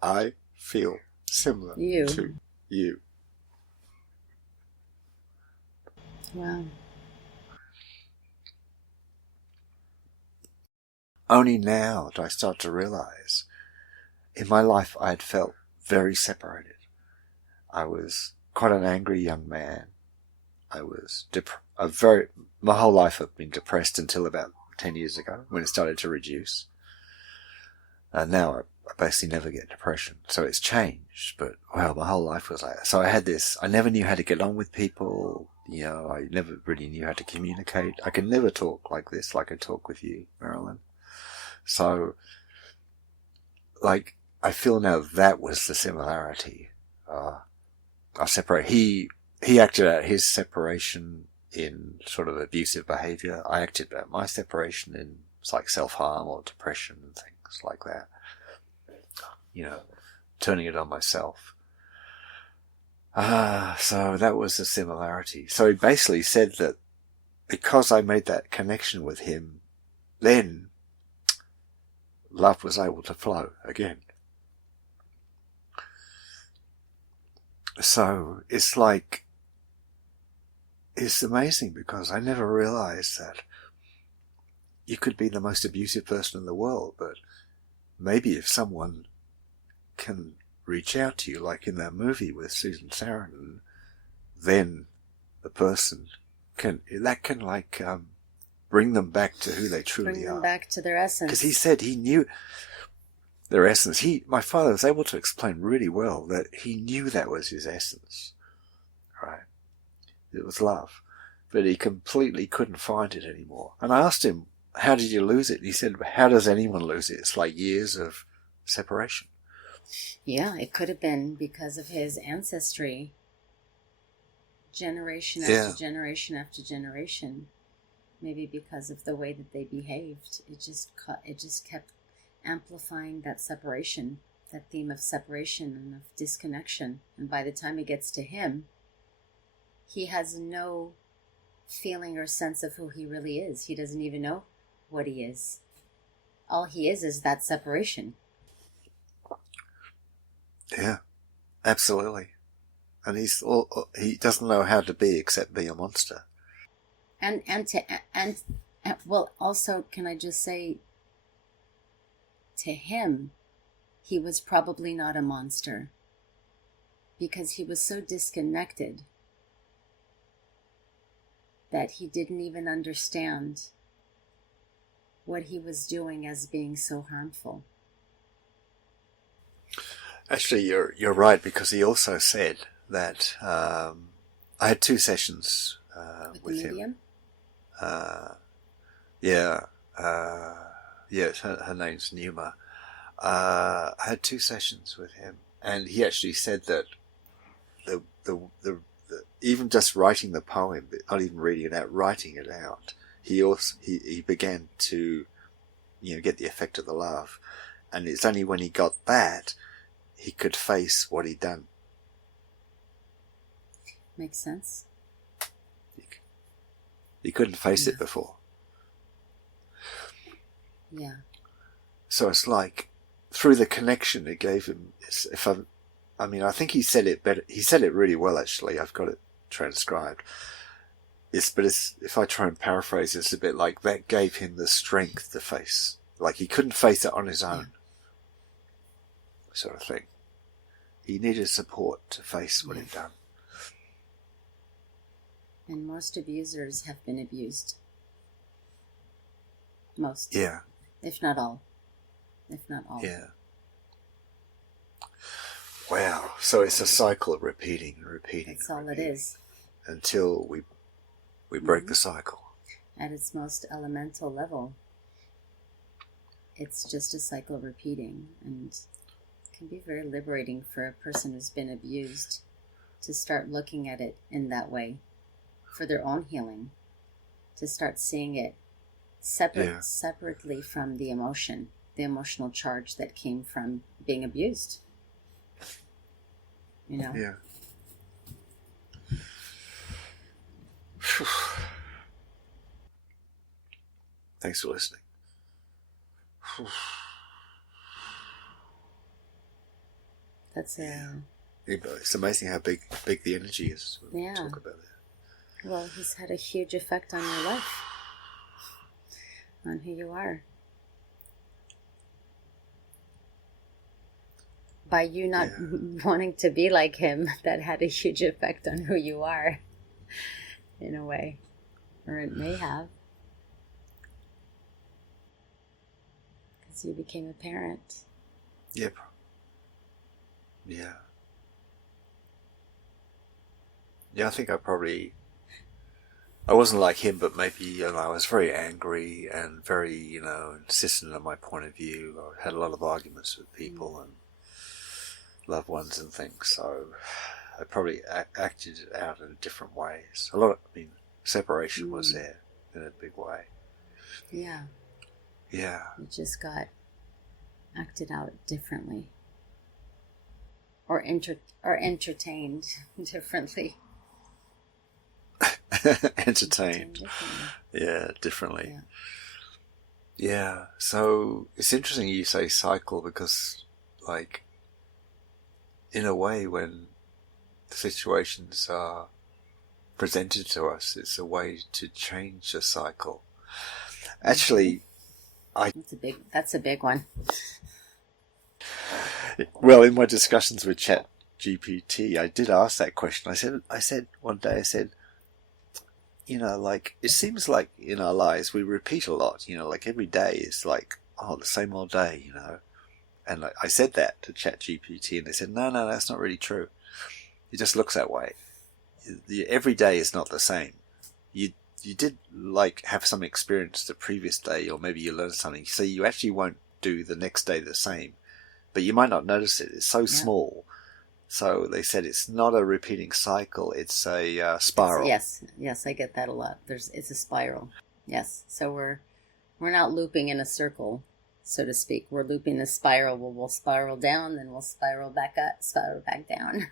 I feel similar to you. Wow. Only now do I start to realize, in my life I had felt very separated. I was quite an angry young man. I was my whole life I've been depressed until about 10 years ago, when it started to reduce. And now I basically never get depression. So it's changed, but my whole life was like that. So I never knew how to get on with people. I never really knew how to communicate. I could never talk like this, like I talk with you, Marilyn. So, I feel now that was the similarity. I separate. He acted out his separation in sort of abusive behavior. I acted out my separation in self-harm or depression and things like that. Turning it on myself. So that was the similarity. So he basically said that because I made that connection with him, then love was able to flow again. So it's amazing, because I never realized that you could be the most abusive person in the world, but maybe if someone can reach out to you, like in that movie with Susan Sarandon, then the person can bring them back to who they truly are. Bring them back to their essence. Because he said he knew their essence. My father was able to explain really well that he knew that was his essence, right? It was love. But he completely couldn't find it anymore. And I asked him, how did you lose it? And he said, how does anyone lose it? It's like years of separation. Yeah, it could have been because of his ancestry. Generation after generation after generation. Maybe because of the way that they behaved. It just kept amplifying that separation, that theme of separation and of disconnection. And by the time it gets to him, he has no feeling or sense of who he really is. He doesn't even know what he is. All he is that separation. Yeah, absolutely. and he doesn't know how to be except be a monster. And well, also, can I just say, to him, he was probably not a monster because he was so disconnected that he didn't even understand what he was doing as being so harmful. Actually, you're right, because he also said that I had 2 sessions with the medium? him. Yeah, her name's Numa. I had 2 sessions with him, and he actually said that the even just writing the poem, not even reading it out, writing it out, he began to, get the effect of the love, and it's only when he got that he could face what he'd done. Makes sense. He couldn't face it before. Yeah. So it's like, through the connection it gave him, I think he said it better. He said it really well, actually. I've got it transcribed. If I try and paraphrase, it's a bit like that gave him the strength to face. Like he couldn't face it on his own. Sort of thing. He needed support to face what he'd done. And most abusers have been abused. Most. Yeah. If not all. Yeah. Wow. So it's a cycle of repeating. That's all it is. Until we break the cycle. At its most elemental level, it's just a cycle repeating, and it can be very liberating for a person who's been abused to start looking at it in that way for their own healing, to start seeing it separately from the emotional charge that came from being abused. Yeah. Thanks for listening. It's amazing how big the energy is when we talk about it. Well, he's had a huge effect on your life, on who you are. By you not wanting to be like him, that had a huge effect on who you are, in a way. Or it may have. Because you became a parent. Yep. Yeah. Yeah, I think I wasn't like him, but maybe, I was very angry and very, insistent on my point of view. I had a lot of arguments with people and loved ones and things, so I probably acted it out in different ways. Separation was there in a big way. Yeah. Yeah. You just got acted out differently. Or entertained differently. Entertained. Yeah, differently. Yeah. So it's interesting you say cycle, because, in a way, when the situations are presented to us, it's a way to change the cycle. Actually, That's a big one. Well, in my discussions with ChatGPT, I did ask that question. I said one day, it seems like in our lives we repeat a lot. Every day is the same old day. And I said that to ChatGPT, and they said, no, that's not really true. It just looks that way. Every day is not the same. You did have some experience the previous day, or maybe you learned something, so you actually won't do the next day the same. But you might not notice it. It's so small. So they said it's not a repeating cycle. It's a spiral. Yes, I get that a lot. It's a spiral. Yes. So we're not looping in a circle, so to speak. We're looping a spiral. We'll spiral down, then we'll spiral back up, spiral back down.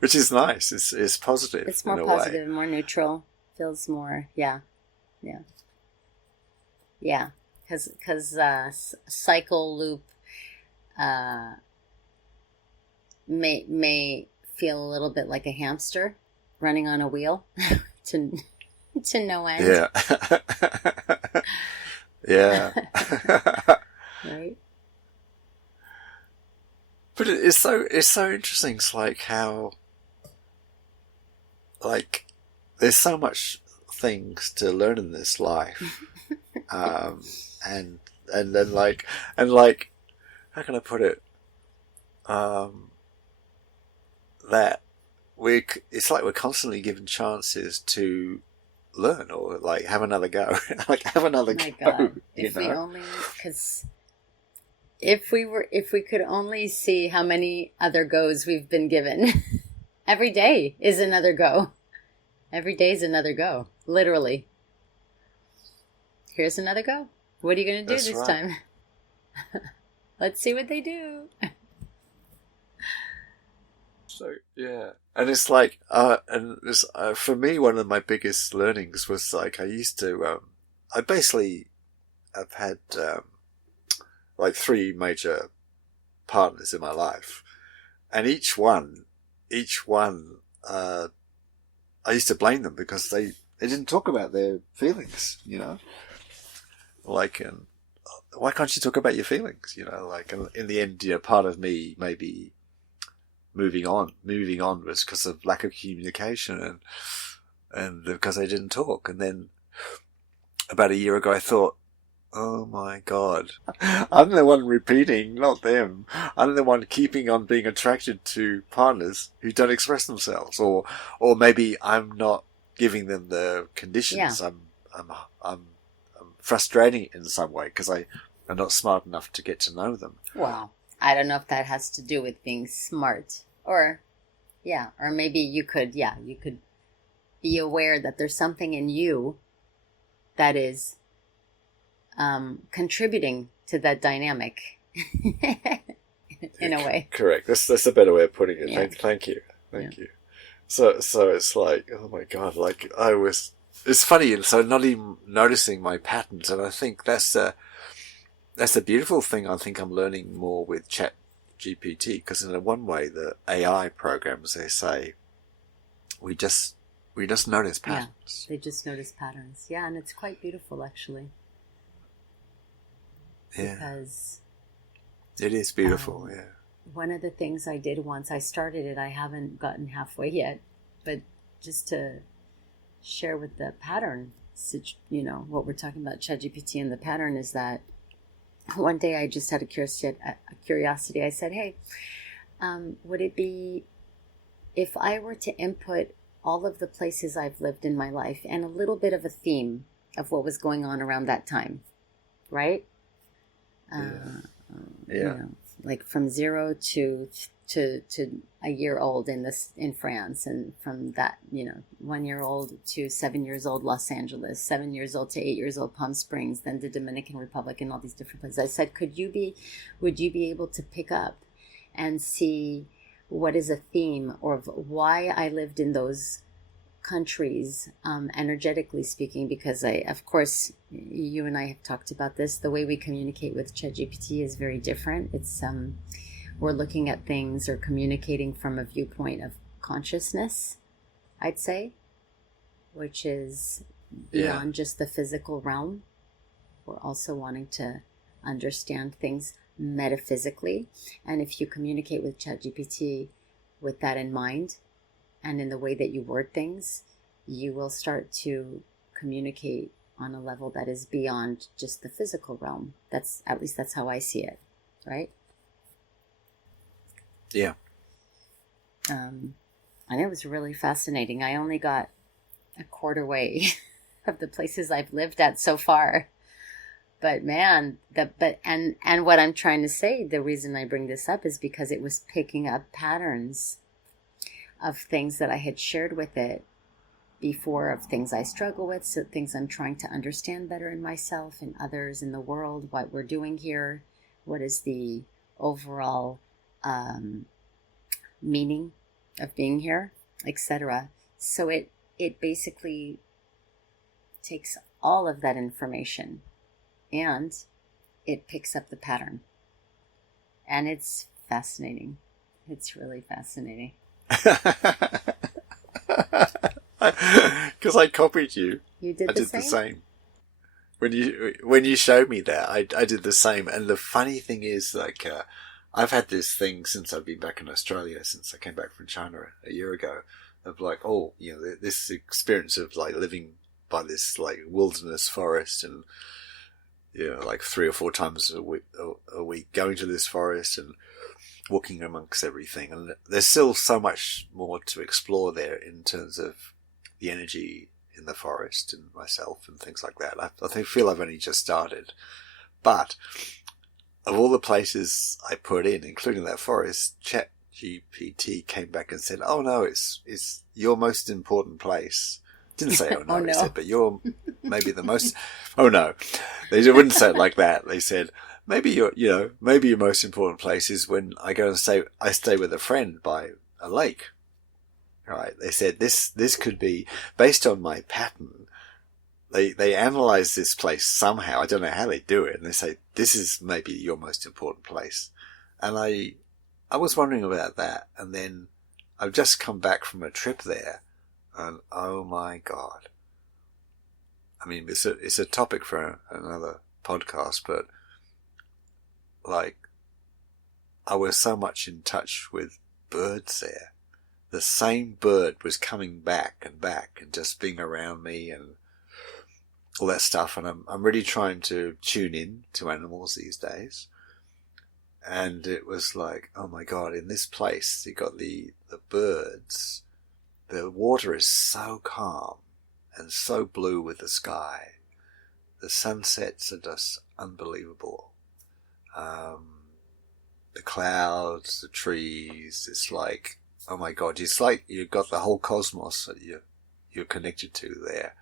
Which is nice. It's positive. It's more positive, more neutral. Feels more, yeah. Because cycle, loop, uh, may feel a little bit like a hamster running on a wheel to to no end. Yeah. Yeah. Right? But it's so interesting. It's like how, like, there's so much things to learn in this life, um, and then like how can I put it? Um, that it's like we're constantly given chances to learn or like have another go, like have another Oh my go, God. you If we know? only, because if we could only see how many other goes we've been given. Every day is another go. Every day is another go. Literally. Here's another go. What are you going to do That's this right. time? Let's see what they do. So yeah, and it's like, and this for me, one of my biggest learnings was like I used to, I basically have had like three major partners in my life, and each one, I used to blame them because they didn't talk about their feelings, you know, like, and why can't you talk about your feelings, you know, like, and in the end, you know, part of me maybe moving on was because of lack of communication and because they didn't talk. And then about a year ago, I thought, oh my God, I'm the one repeating, not them. I'm the one keeping on being attracted to partners who don't express themselves, or maybe I'm not giving them the Yeah. conditions. I'm frustrating it in some way because I'm not smart enough to get to know them. Well, I don't know if that has to do with being smart or, yeah, or maybe you could be aware that there's something in you that is contributing to that dynamic in a way. Correct. That's a better way of putting it. Yeah. Thank you. Thank you. So it's like, oh my God, like it's funny, and so not even noticing my patterns, and I think that's a beautiful thing. I think I'm learning more with Chat GPT, because in one way the AI programs, they say we just notice patterns. They just notice patterns. Yeah, and it's quite beautiful actually. Yeah, Because it is beautiful. Yeah. one of the things I did once, I started it, I haven't gotten halfway yet, but just to share with the pattern, you know, what we're talking about, ChatGPT and the pattern, is that one day I just had a curiosity. I said, hey, would it be if I were to input all of the places I've lived in my life and a little bit of a theme of what was going on around that time, right? You know, like from 0 to a year old in France, and from that, you know, 1 year old to 7 years old Los Angeles, 7 years old to 8 years old Palm Springs, then the Dominican Republic, and all these different places. I said, would you be able to pick up and see what is a theme of why I lived in those countries, energetically speaking? Because of course, you and I have talked about this. The way we communicate with ChatGPT is very different. It's we're looking at things or communicating from a viewpoint of consciousness, I'd say, which is beyond just the physical realm. We're also wanting to understand things metaphysically. And if you communicate with ChatGPT with that in mind, and in the way that you word things, you will start to communicate on a level that is beyond just the physical realm. That's how I see it, right? Yeah. And it was really fascinating. I only got a quarter way of the places I've lived at so far. But man, and what I'm trying to say, the reason I bring this up is because it was picking up patterns of things that I had shared with it before, of things I struggle with, so things I'm trying to understand better in myself and others in the world, what we're doing here, what is the overall meaning of being here, etc. So it basically takes all of that information and it picks up the pattern. And it's fascinating. It's really fascinating. Because I copied you. You did I the did same? the same. When you showed me that, I did the same. And the funny thing is, like, I've had this thing since I've been back in Australia, since I came back from China a year ago, of like, oh, you know, this experience of like living by this like wilderness forest, and you know, like 3 or 4 times a week going to this forest and walking amongst everything. And there's still so much more to explore there in terms of the energy in the forest and myself and things like that. I feel I've only just started. But of all the places I put in, including that forest, ChatGPT came back and said, oh no, it's your most important place. Didn't say, oh no, Oh, no. He said, but you're maybe the most, oh no. They wouldn't say it like that. They said, maybe your most important place is when I go and stay with a friend by a lake. Right? They said this could be based on my pattern. They analyze this place somehow. I don't know how they do it, and they say this is maybe your most important place. And I was wondering about that, and then I've just come back from a trip there, and oh my God! I mean, it's a topic for another podcast, but like I was so much in touch with birds there. The same bird was coming back and just being around me and all that stuff. And I'm really trying to tune in to animals these days. And it was like, oh my God, in this place, you got the birds. The water is so calm and so blue with the sky. The sunsets are just unbelievable. The clouds, the trees, it's like, oh my God, it's like you've got the whole cosmos that you're connected to there.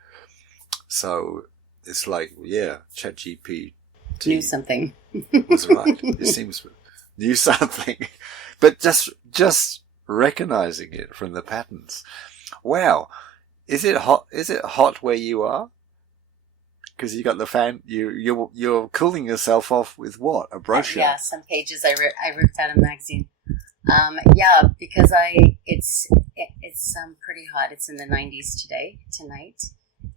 So it's like, yeah, ChatGPT Knew something. was right. It seems knew something, but just recognizing it from the patterns. Wow, is it hot? Is it hot where you are? Because you got the fan. You're cooling yourself off with what? A brochure? Yeah, some pages I ripped out of a magazine. Yeah, because it's pretty hot. It's in the 90s tonight.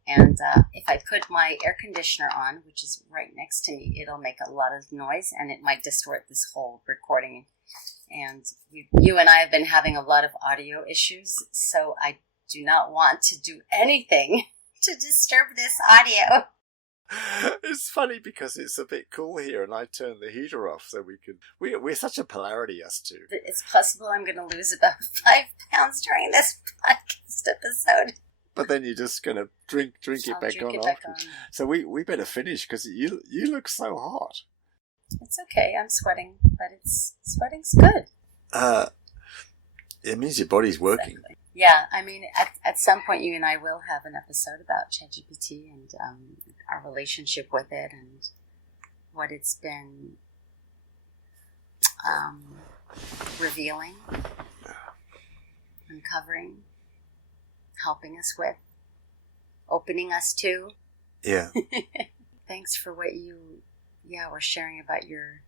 And if I put my air conditioner on, which is right next to me, it'll make a lot of noise and it might distort this whole recording. And you and I have been having a lot of audio issues, so I do not want to do anything to disturb this audio. It's funny because it's a bit cool here, and I turned the heater off so we could. We're such a polarity, us two. It's possible I'm going to lose about 5 pounds during this podcast episode. But then you're just going to drink it back on afterwards. So we better finish because you look so hot. It's okay. I'm sweating, but sweating's good. It means your body's working. Exactly. Yeah, I mean, at some point, you and I will have an episode about ChatGPT and our relationship with it and what it's been revealing, uncovering, helping us with, opening us to. Yeah. Thanks for what you were sharing about your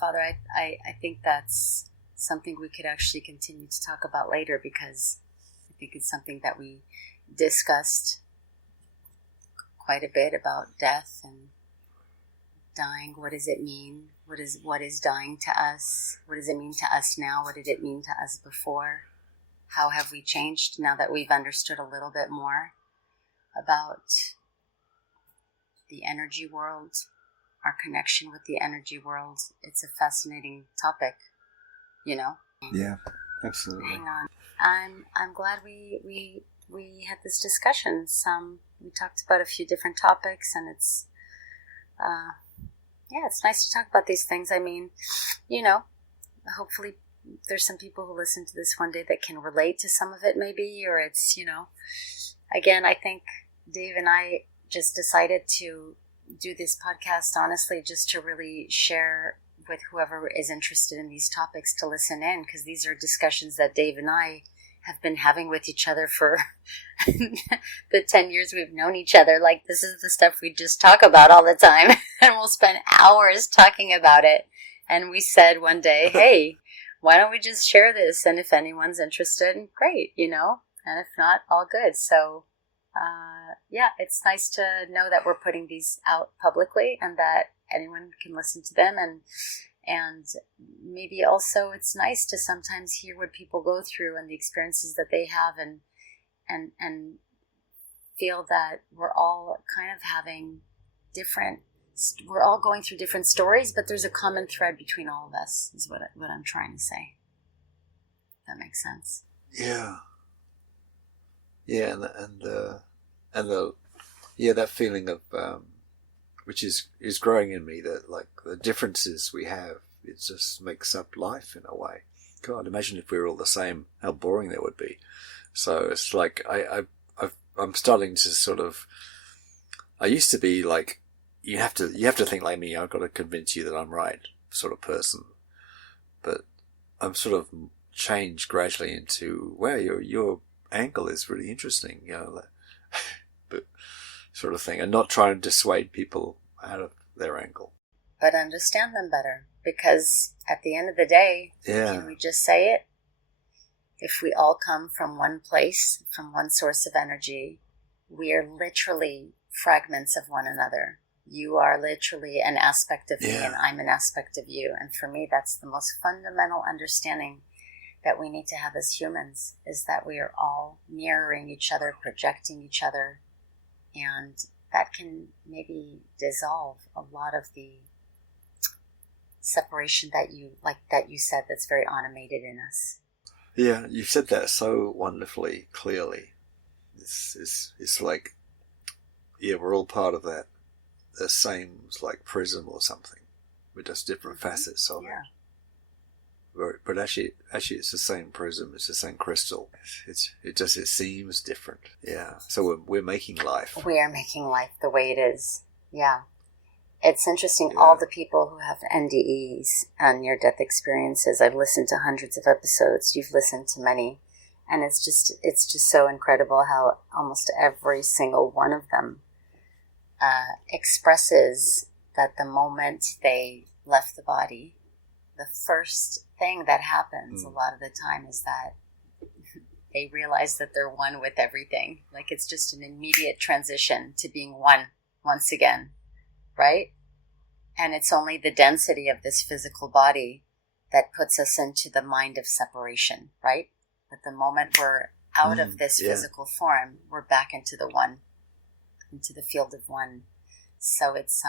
father. I think that's something we could actually continue to talk about later, because I think it's something that we discussed quite a bit about death and dying. What does it mean? What is dying to us? What does it mean to us now? What did it mean to us before? How have we changed now that we've understood a little bit more about the energy world, our connection with the energy world? It's a fascinating topic. You know? Yeah, absolutely. Hang on. I'm glad we had this discussion. We talked about a few different topics, and it's it's nice to talk about these things. I mean, you know, hopefully there's some people who listen to this one day that can relate to some of it, maybe, or it's, you know, again, I think Dave and I just decided to do this podcast honestly just to really share with whoever is interested in these topics to listen in, because these are discussions that Dave and I have been having with each other for the 10 years we've known each other. Like, this is the stuff we just talk about all the time, and we'll spend hours talking about it. And we said one day, hey, why don't we just share this? And if anyone's interested, great, you know, and if not, all good. So, yeah, it's nice to know that we're putting these out publicly and that anyone can listen to them. And maybe also it's nice to sometimes hear what people go through and the experiences that they have and feel that we're all kind of having we're all going through different stories, but there's a common thread between all of us, is what I'm trying to say. That makes sense. Yeah. Yeah, that feeling of which is growing in me, that like the differences we have, it just makes up life in a way. God, imagine if we were all the same, how boring that would be. So it's like I'm starting to sort of. I used to be like, you have to think like me. I've got to convince you that I'm right, sort of person. But I'm sort of changed gradually into, wow, your angle is really interesting, you know, but sort of thing, and not trying to dissuade people out of their angle, but understand them better. Because at the end of the day, can we just say it? If we all come from one place, from one source of energy, we are literally fragments of one another. You are literally an aspect of me, and I'm an aspect of you. And for me, that's the most fundamental understanding that we need to have as humans, is that we are all mirroring each other, projecting each other, and that can maybe dissolve a lot of the separation that you said, that's very automated in us. Yeah, you've said that so wonderfully, clearly. It's like, yeah, we're all part of that. The same, like prism or something. We're just different facets of it. But actually, it's the same prism. It's the same crystal. It seems different. Yeah. So we're making life. We are making life the way it is. Yeah. It's interesting. Yeah. All the people who have NDEs and near-death experiences. I've listened to hundreds of episodes. You've listened to many, and it's just so incredible how almost every single one of them expresses that the moment they left the body, the first thing that happens a lot of the time is that they realize that they're one with everything. Like, it's just an immediate transition to being one once again, right? And it's only the density of this physical body that puts us into the mind of separation, right? But the moment we're out of this physical form, we're back into the one, into the field of one. So it's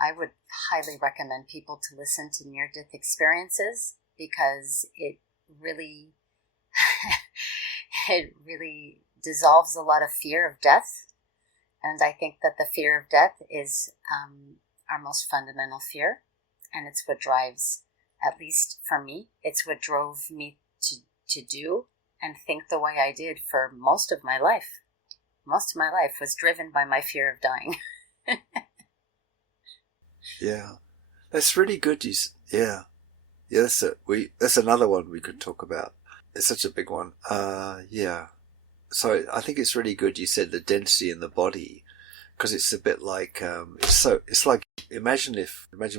I would highly recommend people to listen to near-death experiences, because it really dissolves a lot of fear of death. And I think that the fear of death is our most fundamental fear, and it's what drives, at least for me, it's what drove me to do and think the way I did for most of my life. Most of my life was driven by my fear of dying. Yeah, that's really good. Yeah, that's another one we could talk about. It's such a big one. Yeah. So I think it's really good you said the density in the body, because it's a bit like it's like imagine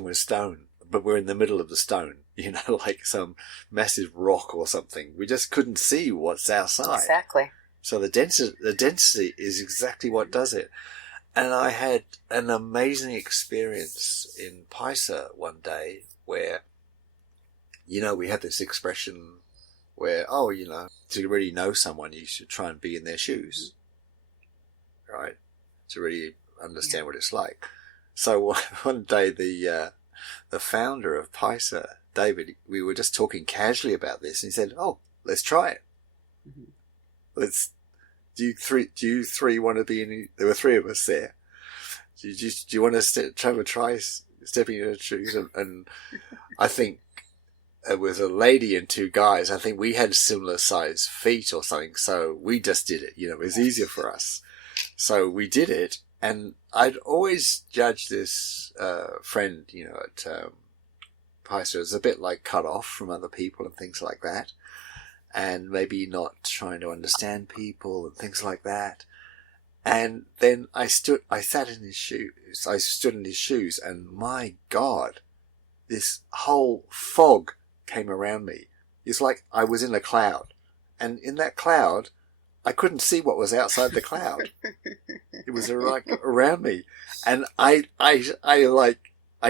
we're stone, but we're in the middle of the stone, you know, like some massive rock or something. We just couldn't see what's outside. Exactly. So the density is exactly what does it. And I had an amazing experience in Paisa one day where, you know, we had this expression where, you know, to really know someone, you should try and be in their shoes, right? To really understand what it's like. So one day, the founder of Paisa, David, we were just talking casually about this, and he said, let's try it. Mm-hmm. Do you three want to be in? There were three of us there. Do you want to try stepping in the shoes? And I think it was a lady and two guys. I think we had similar size feet or something, so we just did it. You know, it was easier for us, so we did it. And I'd always judged this friend, you know, at Paisa as a bit like cut off from other people and things like that, and maybe not trying to understand people and things like that. And then I sat in his shoes. I stood in his shoes, and my God, this whole fog came around me. It's like I was in a cloud. And in that cloud, I couldn't see what was outside the cloud. It was like around me. And I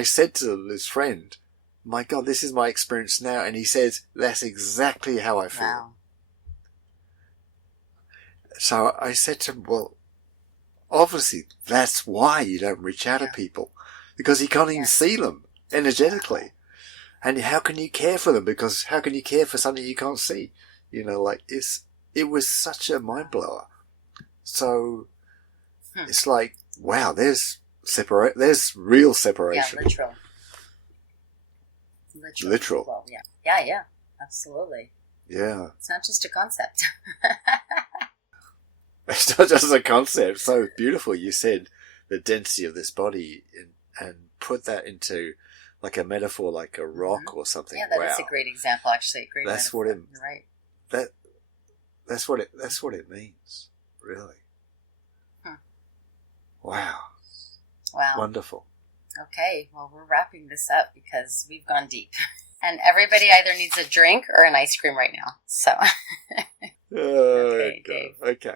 said to this friend, my God, this is my experience now. And he says, that's exactly how I feel. Wow. So I said to him, well, obviously that's why you don't reach out to people, because you can't even see them energetically. And how can you care for them? Because how can you care for something you can't see? You know, like it was such a mind blower. So it's like, wow, there's real separation. Yeah, Literal. Well, yeah, absolutely. Yeah. It's not just a concept. It's not just a concept. So beautiful. You said the density of this body and put that into like a metaphor, like a rock or something. Yeah, that is a great example, actually. A great metaphor. You're right. That's what it means, really. Wow. Wonderful. Okay, well, we're wrapping this up because we've gone deep. And everybody either needs a drink or an ice cream right now. So. Okay, Dave. Okay.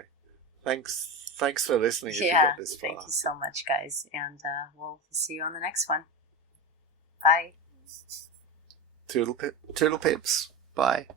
Thanks for listening if you got this far. Thank you so much, guys. And we'll see you on the next one. Bye. Toodle pips. Bye.